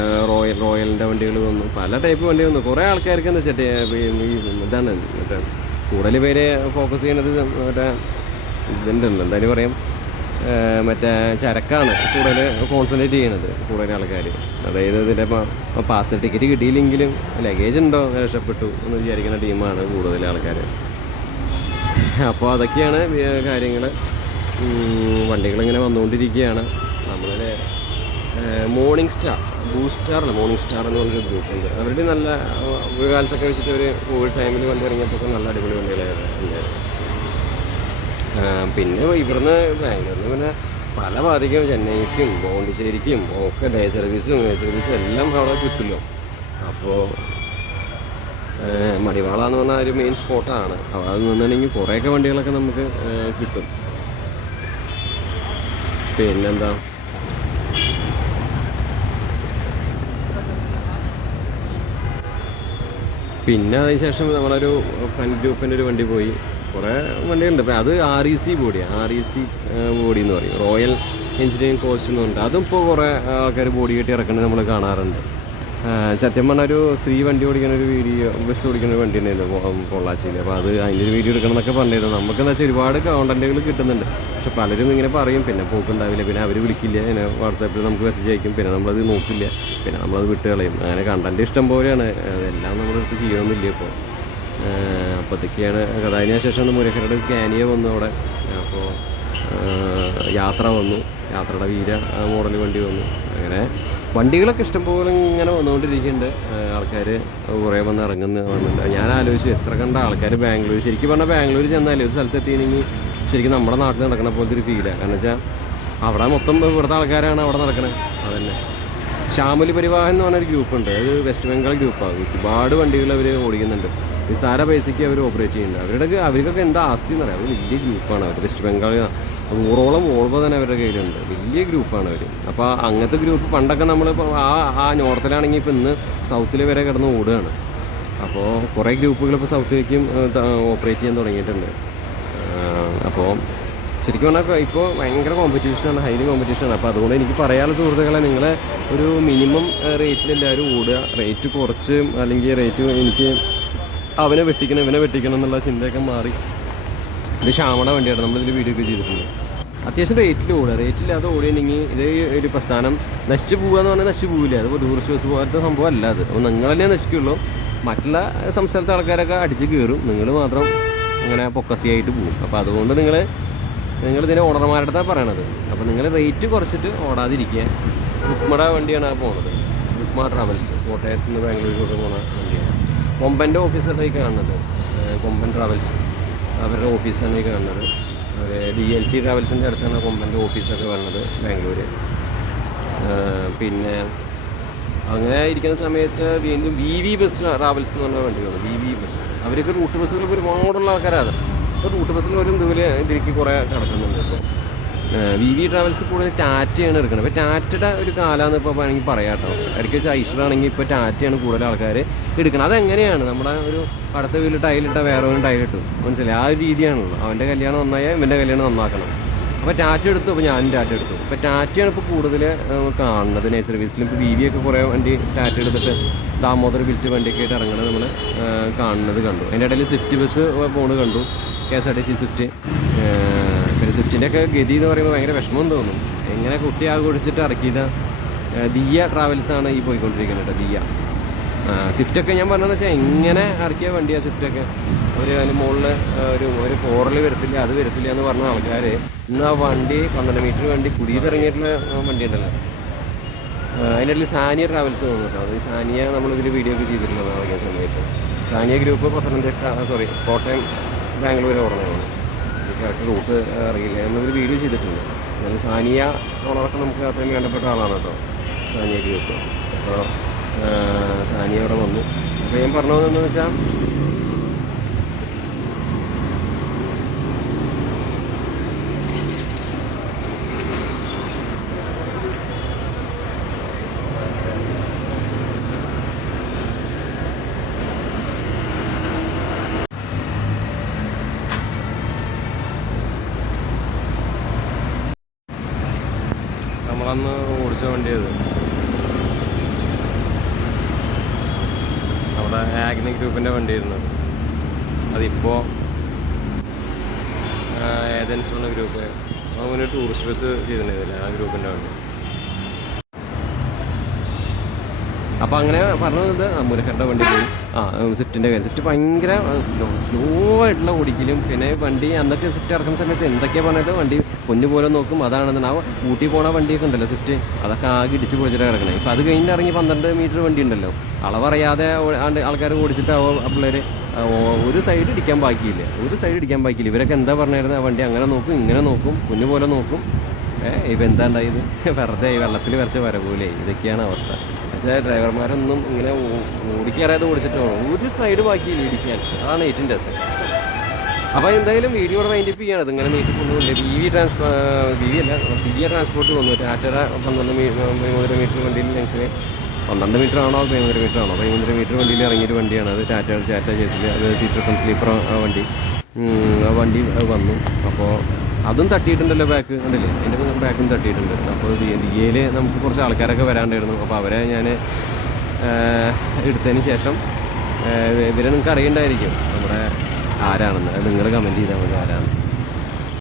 റോയലിൻ്റെ വണ്ടികൾ വന്നു, പല ടൈപ്പ് വണ്ടി വന്നു. കുറേ ആൾക്കാർക്ക് എന്താ വെച്ചിട്ട് ഈ ഇതാണ് മറ്റേ കൂടുതൽ പേര് ഫോക്കസ് ചെയ്യുന്നത് മറ്റേ ഇതിൻ്റെ എന്തായാലും പറയാം, മറ്റേ ചരക്കാണ് കൂടുതൽ കോൺസെൻട്രേറ്റ് ചെയ്യണത് കൂടുതൽ ആൾക്കാർ. അതായത് ഇതിൻ്റെ പാസ് ടിക്കറ്റ് കിട്ടിയില്ലെങ്കിലും ലഗേജ് ഉണ്ടോ രക്ഷപ്പെട്ടു എന്ന് വിചാരിക്കുന്ന ടീമാണ് കൂടുതൽ ആൾക്കാർ. അപ്പോൾ അതൊക്കെയാണ് കാര്യങ്ങൾ. വണ്ടികളിങ്ങനെ വന്നുകൊണ്ടിരിക്കുകയാണ്. നമ്മളുടെ മോർണിംഗ് സ്റ്റാർ മോർണിംഗ് സ്റ്റാർ എന്ന് പറഞ്ഞൊരു ഗ്രൂപ്പുണ്ട്. അവരുടെ നല്ല ഒരു കാലത്തൊക്കെ വെച്ചിട്ട് ഒരു കോവിഡ് ടൈമിൽ വണ്ടി ഇറങ്ങിയപ്പോൾ നല്ല അടിപൊളി വണ്ടികളായിരുന്നു. പിന്നെ ഇവിടുന്ന് ബാംഗ്ലൂരിൽ പിന്നെ പല ഭാഗത്തേക്കും ചെന്നൈക്കും പോണ്ടിച്ചേരിക്കും ഒക്കെ ഡേ സർവീസും എല്ലാം അവിടെ കിട്ടുമല്ലോ. അപ്പോൾ മടിവാള എന്ന് പറഞ്ഞാൽ ഒരു മെയിൻ സ്പോട്ടാണ്. അവിടെ നിന്നുണ്ടെങ്കിൽ കുറേയൊക്കെ വണ്ടികളൊക്കെ നമുക്ക് കിട്ടും. പിന്നെന്താ, പിന്നെ അതിന് ശേഷം നമ്മളൊരു ഫ്രണ്ട് ഗ്രൂപ്പിൻ്റെ ഒരു വണ്ടി പോയി. കുറേ വണ്ടിയുണ്ട്. ഇപ്പം അത് REC ബോഡിയാണ്, REC ബോഡി എന്ന് പറയും, റോയൽ എഞ്ചിനീയറിംഗ് കോച്ച് എന്നുണ്ട്. അതും ഇപ്പോൾ കുറേ ആൾക്കാർ ബോഡി കെട്ടി ഇറക്കുന്നത് നമ്മൾ കാണാറുണ്ട്. സത്യം പറഞ്ഞാൽ ഒരു സ്ത്രീ വണ്ടി ഓടിക്കുന്ന ഒരു വീഡിയോ, ബസ് ഓടിക്കുന്ന ഒരു വണ്ടി ഉണ്ടായിരുന്നു പൊള്ളാച്ചിയിൽ. അപ്പോൾ അതിൻ്റെ ഒരു വീഡിയോ എടുക്കണം എന്നൊക്കെ പറഞ്ഞിരുന്നു. നമുക്കെന്ന് വെച്ചാൽ ഒരുപാട് കോണ്ടൻറ്റുകൾ കിട്ടുന്നുണ്ട്. പക്ഷെ പലരും ഇങ്ങനെ പറയും, പിന്നെ പോക്കുണ്ടാവില്ല, പിന്നെ അവർ വിളിക്കില്ല, ഇങ്ങനെ വാട്സാപ്പിൽ നമുക്ക് മെസ്സേജ് അയക്കും, പിന്നെ നമ്മളത് നോക്കില്ല, പിന്നെ നമ്മളത് വിട്ട് കളയും. അങ്ങനെ കണ്ടൻറ്റ് ഇഷ്ടം പോലെയാണ്, അതെല്ലാം നമ്മളെടുത്ത് ചെയ്യണമെന്നില്ല ഇപ്പോൾ. അപ്പോൾ അതൊക്കെയാണ് കഥ. അതിന് ശേഷം മുരക്കരയുടെ സ്കാനിയ വന്നു അവിടെ. അപ്പോൾ യാത്ര വന്നു, യാത്രയുടെ വീര മോഡൽ വണ്ടി വന്നു. അങ്ങനെ വണ്ടികളൊക്കെ ഇഷ്ടംപോലെ ഇങ്ങനെ വന്നുകൊണ്ടിരിക്കുന്നുണ്ട്. ആൾക്കാർ കുറേ വന്ന് വന്നിട്ടുണ്ട്. ഞാൻ ആലോചിച്ചു എത്ര കണ്ട ആൾക്കാർ ബാംഗ്ലൂർ. ശരിക്കും പറഞ്ഞാൽ ബാംഗ്ലൂർ ചെന്നാലേ ഒരു സ്ഥലത്ത് എത്തിയെങ്കിൽ ശരിക്കും നമ്മുടെ നാട്ടിൽ നടക്കണ പോലത്തെ ഒരു ഫീലാണ്. കാരണം വെച്ചാൽ അവിടെ മൊത്തം ഇവിടുത്തെ ആൾക്കാരാണ് അവിടെ നടക്കണത്. അതന്നെ ശ്യാമലി പരിവാഹൻ എന്ന് പറഞ്ഞൊരു ഗ്രൂപ്പുണ്ട്. അത് വെസ്റ്റ് ബംഗാൾ ഗ്രൂപ്പാണ്. ഒരുപാട് വണ്ടികൾ അവർ ഓടിക്കുന്നുണ്ട്. നിസാര പൈസയ്ക്ക് അവർ ഓപ്പറേറ്റ് ചെയ്യുന്നുണ്ട്. അവർക്കൊക്കെ എന്താ ആസ്തി എന്ന് പറയാം. അവർ വലിയ ഗ്രൂപ്പാണ്. അവർ വെസ്റ്റ് ബംഗാൾ 100ഓളം വോൾവോ തന്നെ അവരുടെ കയ്യിലുണ്ട്. വലിയ ഗ്രൂപ്പാണ് അവർ. അപ്പോൾ അങ്ങനത്തെ ഗ്രൂപ്പ് പണ്ടൊക്കെ നമ്മളിപ്പോൾ ആ നോർത്തിലാണെങ്കിൽ ഇപ്പോൾ ഇന്ന് സൗത്തിൽ വരെ കിടന്ന് ഓടുകയാണ്. അപ്പോൾ കുറേ ഗ്രൂപ്പുകൾ ഇപ്പോൾ സൗത്തിലേക്കും ഓപ്പറേറ്റ് ചെയ്യാൻ തുടങ്ങിയിട്ടുണ്ട്. അപ്പോൾ ശരിക്കും പറഞ്ഞാൽ ഇപ്പോൾ ഭയങ്കര കോമ്പറ്റീഷനാണ്, ഹൈലി കോമ്പറ്റീഷനാണ്. അപ്പോൾ അതുകൊണ്ട് എനിക്ക് പറയാനുള്ള സുഹൃത്തുക്കളെ, നിങ്ങൾ ഒരു മിനിമം റേറ്റിലെല്ലാവരും ഓടുക. റേറ്റ് കുറച്ച് അല്ലെങ്കിൽ റേറ്റ് എനിക്ക് അവനെ വെട്ടിക്കണം ഇവനെ വെട്ടിക്കണം എന്നുള്ള ചിന്തയൊക്കെ മാറി. ഇത് ശ്യാമണ വണ്ടിയാണ്, നമ്മളിതിൽ വീഡിയോ ഒക്കെ ചെയ്തിട്ടുണ്ട്. അത്യാവശ്യം റേറ്റിൽ ഓടുക. റേറ്റില്ലാതെ ഓടിയിട്ടുണ്ടെങ്കിൽ ഇത് ഒരു പ്രസ്ഥാനം നശിച്ചു പോകുക എന്ന് പറഞ്ഞാൽ നശിച്ചു പോകില്ല. അതിപ്പോൾ ടൂറിസ്റ്റ് ബസ് പോലത്തെ സംഭവം അല്ല അത്. അപ്പോൾ നിങ്ങളല്ലേ നശിക്കുള്ളൂ. മറ്റുള്ള സംസ്ഥാനത്തെ ആൾക്കാരൊക്കെ അടിച്ച് കയറും, നിങ്ങൾ മാത്രം ഇങ്ങനെ പൊക്കസിയായിട്ട് പോകും. അപ്പോൾ അതുകൊണ്ട് നിങ്ങളിതിൻ്റെ ഓണർമാരുടെ അടുത്താണ് പറയണത്. അപ്പോൾ നിങ്ങൾ റേറ്റ് കുറച്ചിട്ട് ഓടാതിരിക്കുക. രുക്മയുടെ വണ്ടിയാണ് ആ പോകുന്നത്, രുക്മ ട്രാവൽസ്. കോട്ടയത്ത് നിന്ന് ബാംഗ്ലൂരിലേക്ക് പോകുന്ന വണ്ടിയാണ്. കൊമ്പൻ്റെ ഓഫീസറുടെ കാണുന്നത്, കൊമ്പൻ ട്രാവൽസ് അവരുടെ ഓഫീസാണ് ഈ കാണുന്നത്. DLT ട്രാവൽസിൻ്റെ അടുത്താണ് കൊമ്പൻ്റെ ഓഫീസൊക്കെ വരുന്നത് ബാംഗ്ലൂർ. പിന്നെ അങ്ങനെ ഇരിക്കുന്ന സമയത്ത് വീണ്ടും VV ബസ് ട്രാവൽസ് എന്ന് പറഞ്ഞ വണ്ടി വന്നു. VV ബസ്സസ് അവർക്ക് റൂട്ട് ബസ്സുകൾ ഒരുപാടുള്ള ആൾക്കാരാണ്. ഇപ്പോൾ റൂട്ട് ബസ്സിൽ ഒരു ഇതിലേക്ക് കുറേ കിടക്കുന്നുണ്ട്. ഇപ്പോൾ VV ട്രാവൽസ് കൂടുതൽ ടാറ്റയാണ് എടുക്കുന്നത്. അപ്പോൾ ടാറ്റയുടെ ഒരു കാലമാണെന്ന് ഇപ്പോൾ വേണമെങ്കിൽ പറയാം കേട്ടോ. ഇടയ്ക്ക് വെച്ചാൽ ഐശ്വരാണെങ്കിൽ ഇപ്പോൾ ടാറ്റയാണ് കൂടുതൽ ആൾക്കാർ എടുക്കുന്നത്. അതെങ്ങനെയാണ്, നമ്മുടെ ഒരു അടുത്ത വീട്ടിൽ ടൈലിട്ട വേറെ ഒരു ടൈലിട്ടു, മനസ്സിലായി? ആ ഒരു രീതിയാണല്ലോ. അവൻ്റെ കല്യാണം നന്നായാൽ ഇവൻ്റെ കല്യാണം നന്നാക്കണം. അപ്പോൾ ടാറ്റ എടുത്തു, അപ്പോൾ ഞാനും ടാറ്റ എടുത്തു. അപ്പോൾ ടാറ്റയാണ് ഇപ്പോൾ കൂടുതൽ കാണുന്നത് നൈറ്റ് സർവീസിലും. ഇപ്പോൾ VV ഒക്കെ കുറേ വണ്ടി ടാറ്റ എടുത്തിട്ട് ദാമോദർ ബിൽറ്റ് വണ്ടിയൊക്കെ ആയിട്ട് ഇറങ്ങുന്നത് നമ്മൾ കാണുന്നത് കണ്ടു. അതിൻ്റെ ഇടയിൽ സ്വിഫ്റ്റ് ബസ് പോണ് കണ്ടു, KSRTC സ്വിഫ്റ്റ്. പിന്നെ സ്വിഫ്റ്റിൻ്റെ ഒക്കെ ഗതി എന്ന് പറയുമ്പോൾ ഭയങ്കര വിഷമം തോന്നും. എങ്ങനെ കുട്ടി ആഘോഷിച്ചിട്ട് ഇറക്കിയത് ദിയ ട്രാവൽസാണ് ഈ പോയിക്കൊണ്ടിരിക്കുന്നത്. ദിയ സ്വിഫ്റ്റൊക്കെ ഞാൻ പറഞ്ഞതെന്ന് വെച്ചാൽ എങ്ങനെ ഇറക്കിയ വണ്ടിയാണ് സ്വിഫ്റ്റൊക്കെ. അതിന് മുകളിൽ ഒരു ഫോറിൽ വരത്തില്ല, അത് വരത്തില്ല എന്ന് പറഞ്ഞ ആൾക്കാർ ഇന്ന് ആ വണ്ടി 12 മീറ്റർ വണ്ടി കുടിയിലിറങ്ങിയിട്ടുള്ള വണ്ടി ഉണ്ടല്ലോ. അതിൻ്റെ ഇടയിൽ സാനിയ ട്രാവൽസ് വന്നിട്ടോ. അത് സാനിയ നമ്മളിതിൽ വീഡിയോ ഒക്കെ ചെയ്തിട്ടുള്ളത് ഇറങ്ങിയ സമയത്ത്. സാനിയ ഗ്രൂപ്പ് കോട്ടയം ബാംഗ്ലൂർ ഓടണമാണ്. കറക്റ്റ് റൂട്ട് അറിയില്ല, നമ്മളൊരു വീഡിയോ ചെയ്തിട്ടുണ്ട്. എന്നാലും സാനിയ ഓണറൊക്കെ നമുക്ക് അത്രയും വേണ്ടപ്പെട്ട ആളാണ് കേട്ടോ, സാനിയ ഗ്രൂപ്പ്. അപ്പോൾ സാനിയ അവിടെ വന്നു. അപ്പോൾ ഞാൻ പറഞ്ഞതെന്ന് വെച്ചാൽ വണ്ടി അത്. അവിടെ ആഗ്നി ഗ്രൂപ്പിൻ്റെ വണ്ടിയായിരുന്നു അതിപ്പോൾ ഏതൻസ് എന്ന ഗ്രൂപ്പ് അങ്ങനെ ടൂറിസ്റ്റ് ബസ് ചെയ്തിട്ടുണ്ടായിരുന്നില്ല ആ ഗ്രൂപ്പിൻ്റെ വണ്ടി. അപ്പോൾ അങ്ങനെ പറഞ്ഞത് മുരക്കരുടെ വണ്ടി പോയി. സ്വിഫ്റ്റിൻ്റെ കാര്യം, സ്വിഫ്റ്റ് ഭയങ്കര സ്ലോ ആയിട്ടുള്ള ഓടിക്കലും. പിന്നെ വണ്ടി അന്നൊക്കെ സ്വിഫ്റ്റ് ഇറക്കുന്ന സമയത്ത് എന്തൊക്കെയാണ് പറഞ്ഞത്, വണ്ടി പൊന്നു പോലെ നോക്കും. അതാണെന്ന് ആ ഊട്ടി പോണ വണ്ടിയൊക്കെ ഉണ്ടല്ലോ സ്വിഫ്റ്റ്, അതൊക്കെ ആകെ ഇടിച്ച് പൊളിച്ചിട്ട് കിടക്കണേ. ഇപ്പോൾ അത് കഴിഞ്ഞ് ഇറങ്ങി 12 മീറ്റർ വണ്ടി ഉണ്ടല്ലോ, അളവറിയാതെ ആൾക്കാർ ഓടിച്ചിട്ടാവും പിള്ളേർ. ഒരു സൈഡ് ഇടിക്കാൻ ബാക്കിയില്ല, ഇവരൊക്കെ എന്താ പറഞ്ഞിരുന്നത്, ആ വണ്ടി അങ്ങനെ നോക്കും ഇങ്ങനെ നോക്കും പൊന്നു പോലെ നോക്കും. ഇപ്പം എന്താ ഉണ്ടായത്, വെറുതെ വെള്ളത്തിൽ വരച്ച വരപോലെ. ഇതൊക്കെയാണ് അവസ്ഥ. പക്ഷേ ഡ്രൈവർമാരൊന്നും ഇങ്ങനെ ഓടിക്കാറായത് ഓടിച്ചിട്ട് വേണം, ഒരു സൈഡ് ബാക്കിയില്ല ഇടിക്കാൻ. അതാണ് ഏറ്റവും രസം. അപ്പോൾ എന്തായാലും വീഡിയോയുടെ വൈൻഡപ്പ് ചെയ്യണത് ഇങ്ങനെ നീട്ടി കൊണ്ടുപോകില്ല. ബി വി ട്രാൻസ്പോർട്ട് വന്നു. ടാറ്റയുടെ 12 മീറ്റർ വണ്ടിയിൽ ഞങ്ങൾക്ക് 12 മീറ്റർ ആണോ 13 മീറ്റർ ആണോ 13 മീറ്റർ വണ്ടിയിൽ ഇറങ്ങിയൊരു വണ്ടിയാണ് അത്. ടാറ്റ ജേസിൽ അത് സീറ്റ് റിട്ടേൺ സ്ലീപ്പർ വണ്ടി. ആ വണ്ടി വന്നു. അപ്പോൾ അതും തട്ടിയിട്ടുണ്ടല്ലോ, ബാക്ക് ഉണ്ടല്ലേ, എൻ്റെ ബാക്കും തട്ടിയിട്ടുണ്ട്. അപ്പോൾ ദിയയിൽ നമുക്ക് കുറച്ച് ആൾക്കാരൊക്കെ വരാണ്ടായിരുന്നു. അപ്പോൾ അവരെ ഞാൻ എടുത്തതിന് ശേഷം ഇവരെ നിങ്ങൾക്ക് അറിയണ്ടായിരിക്കും നമ്മുടെ ആരാണെന്ന്. അത് നിങ്ങൾ കമൻറ്റ് ചെയ്താൽ മതി ആരാണ്.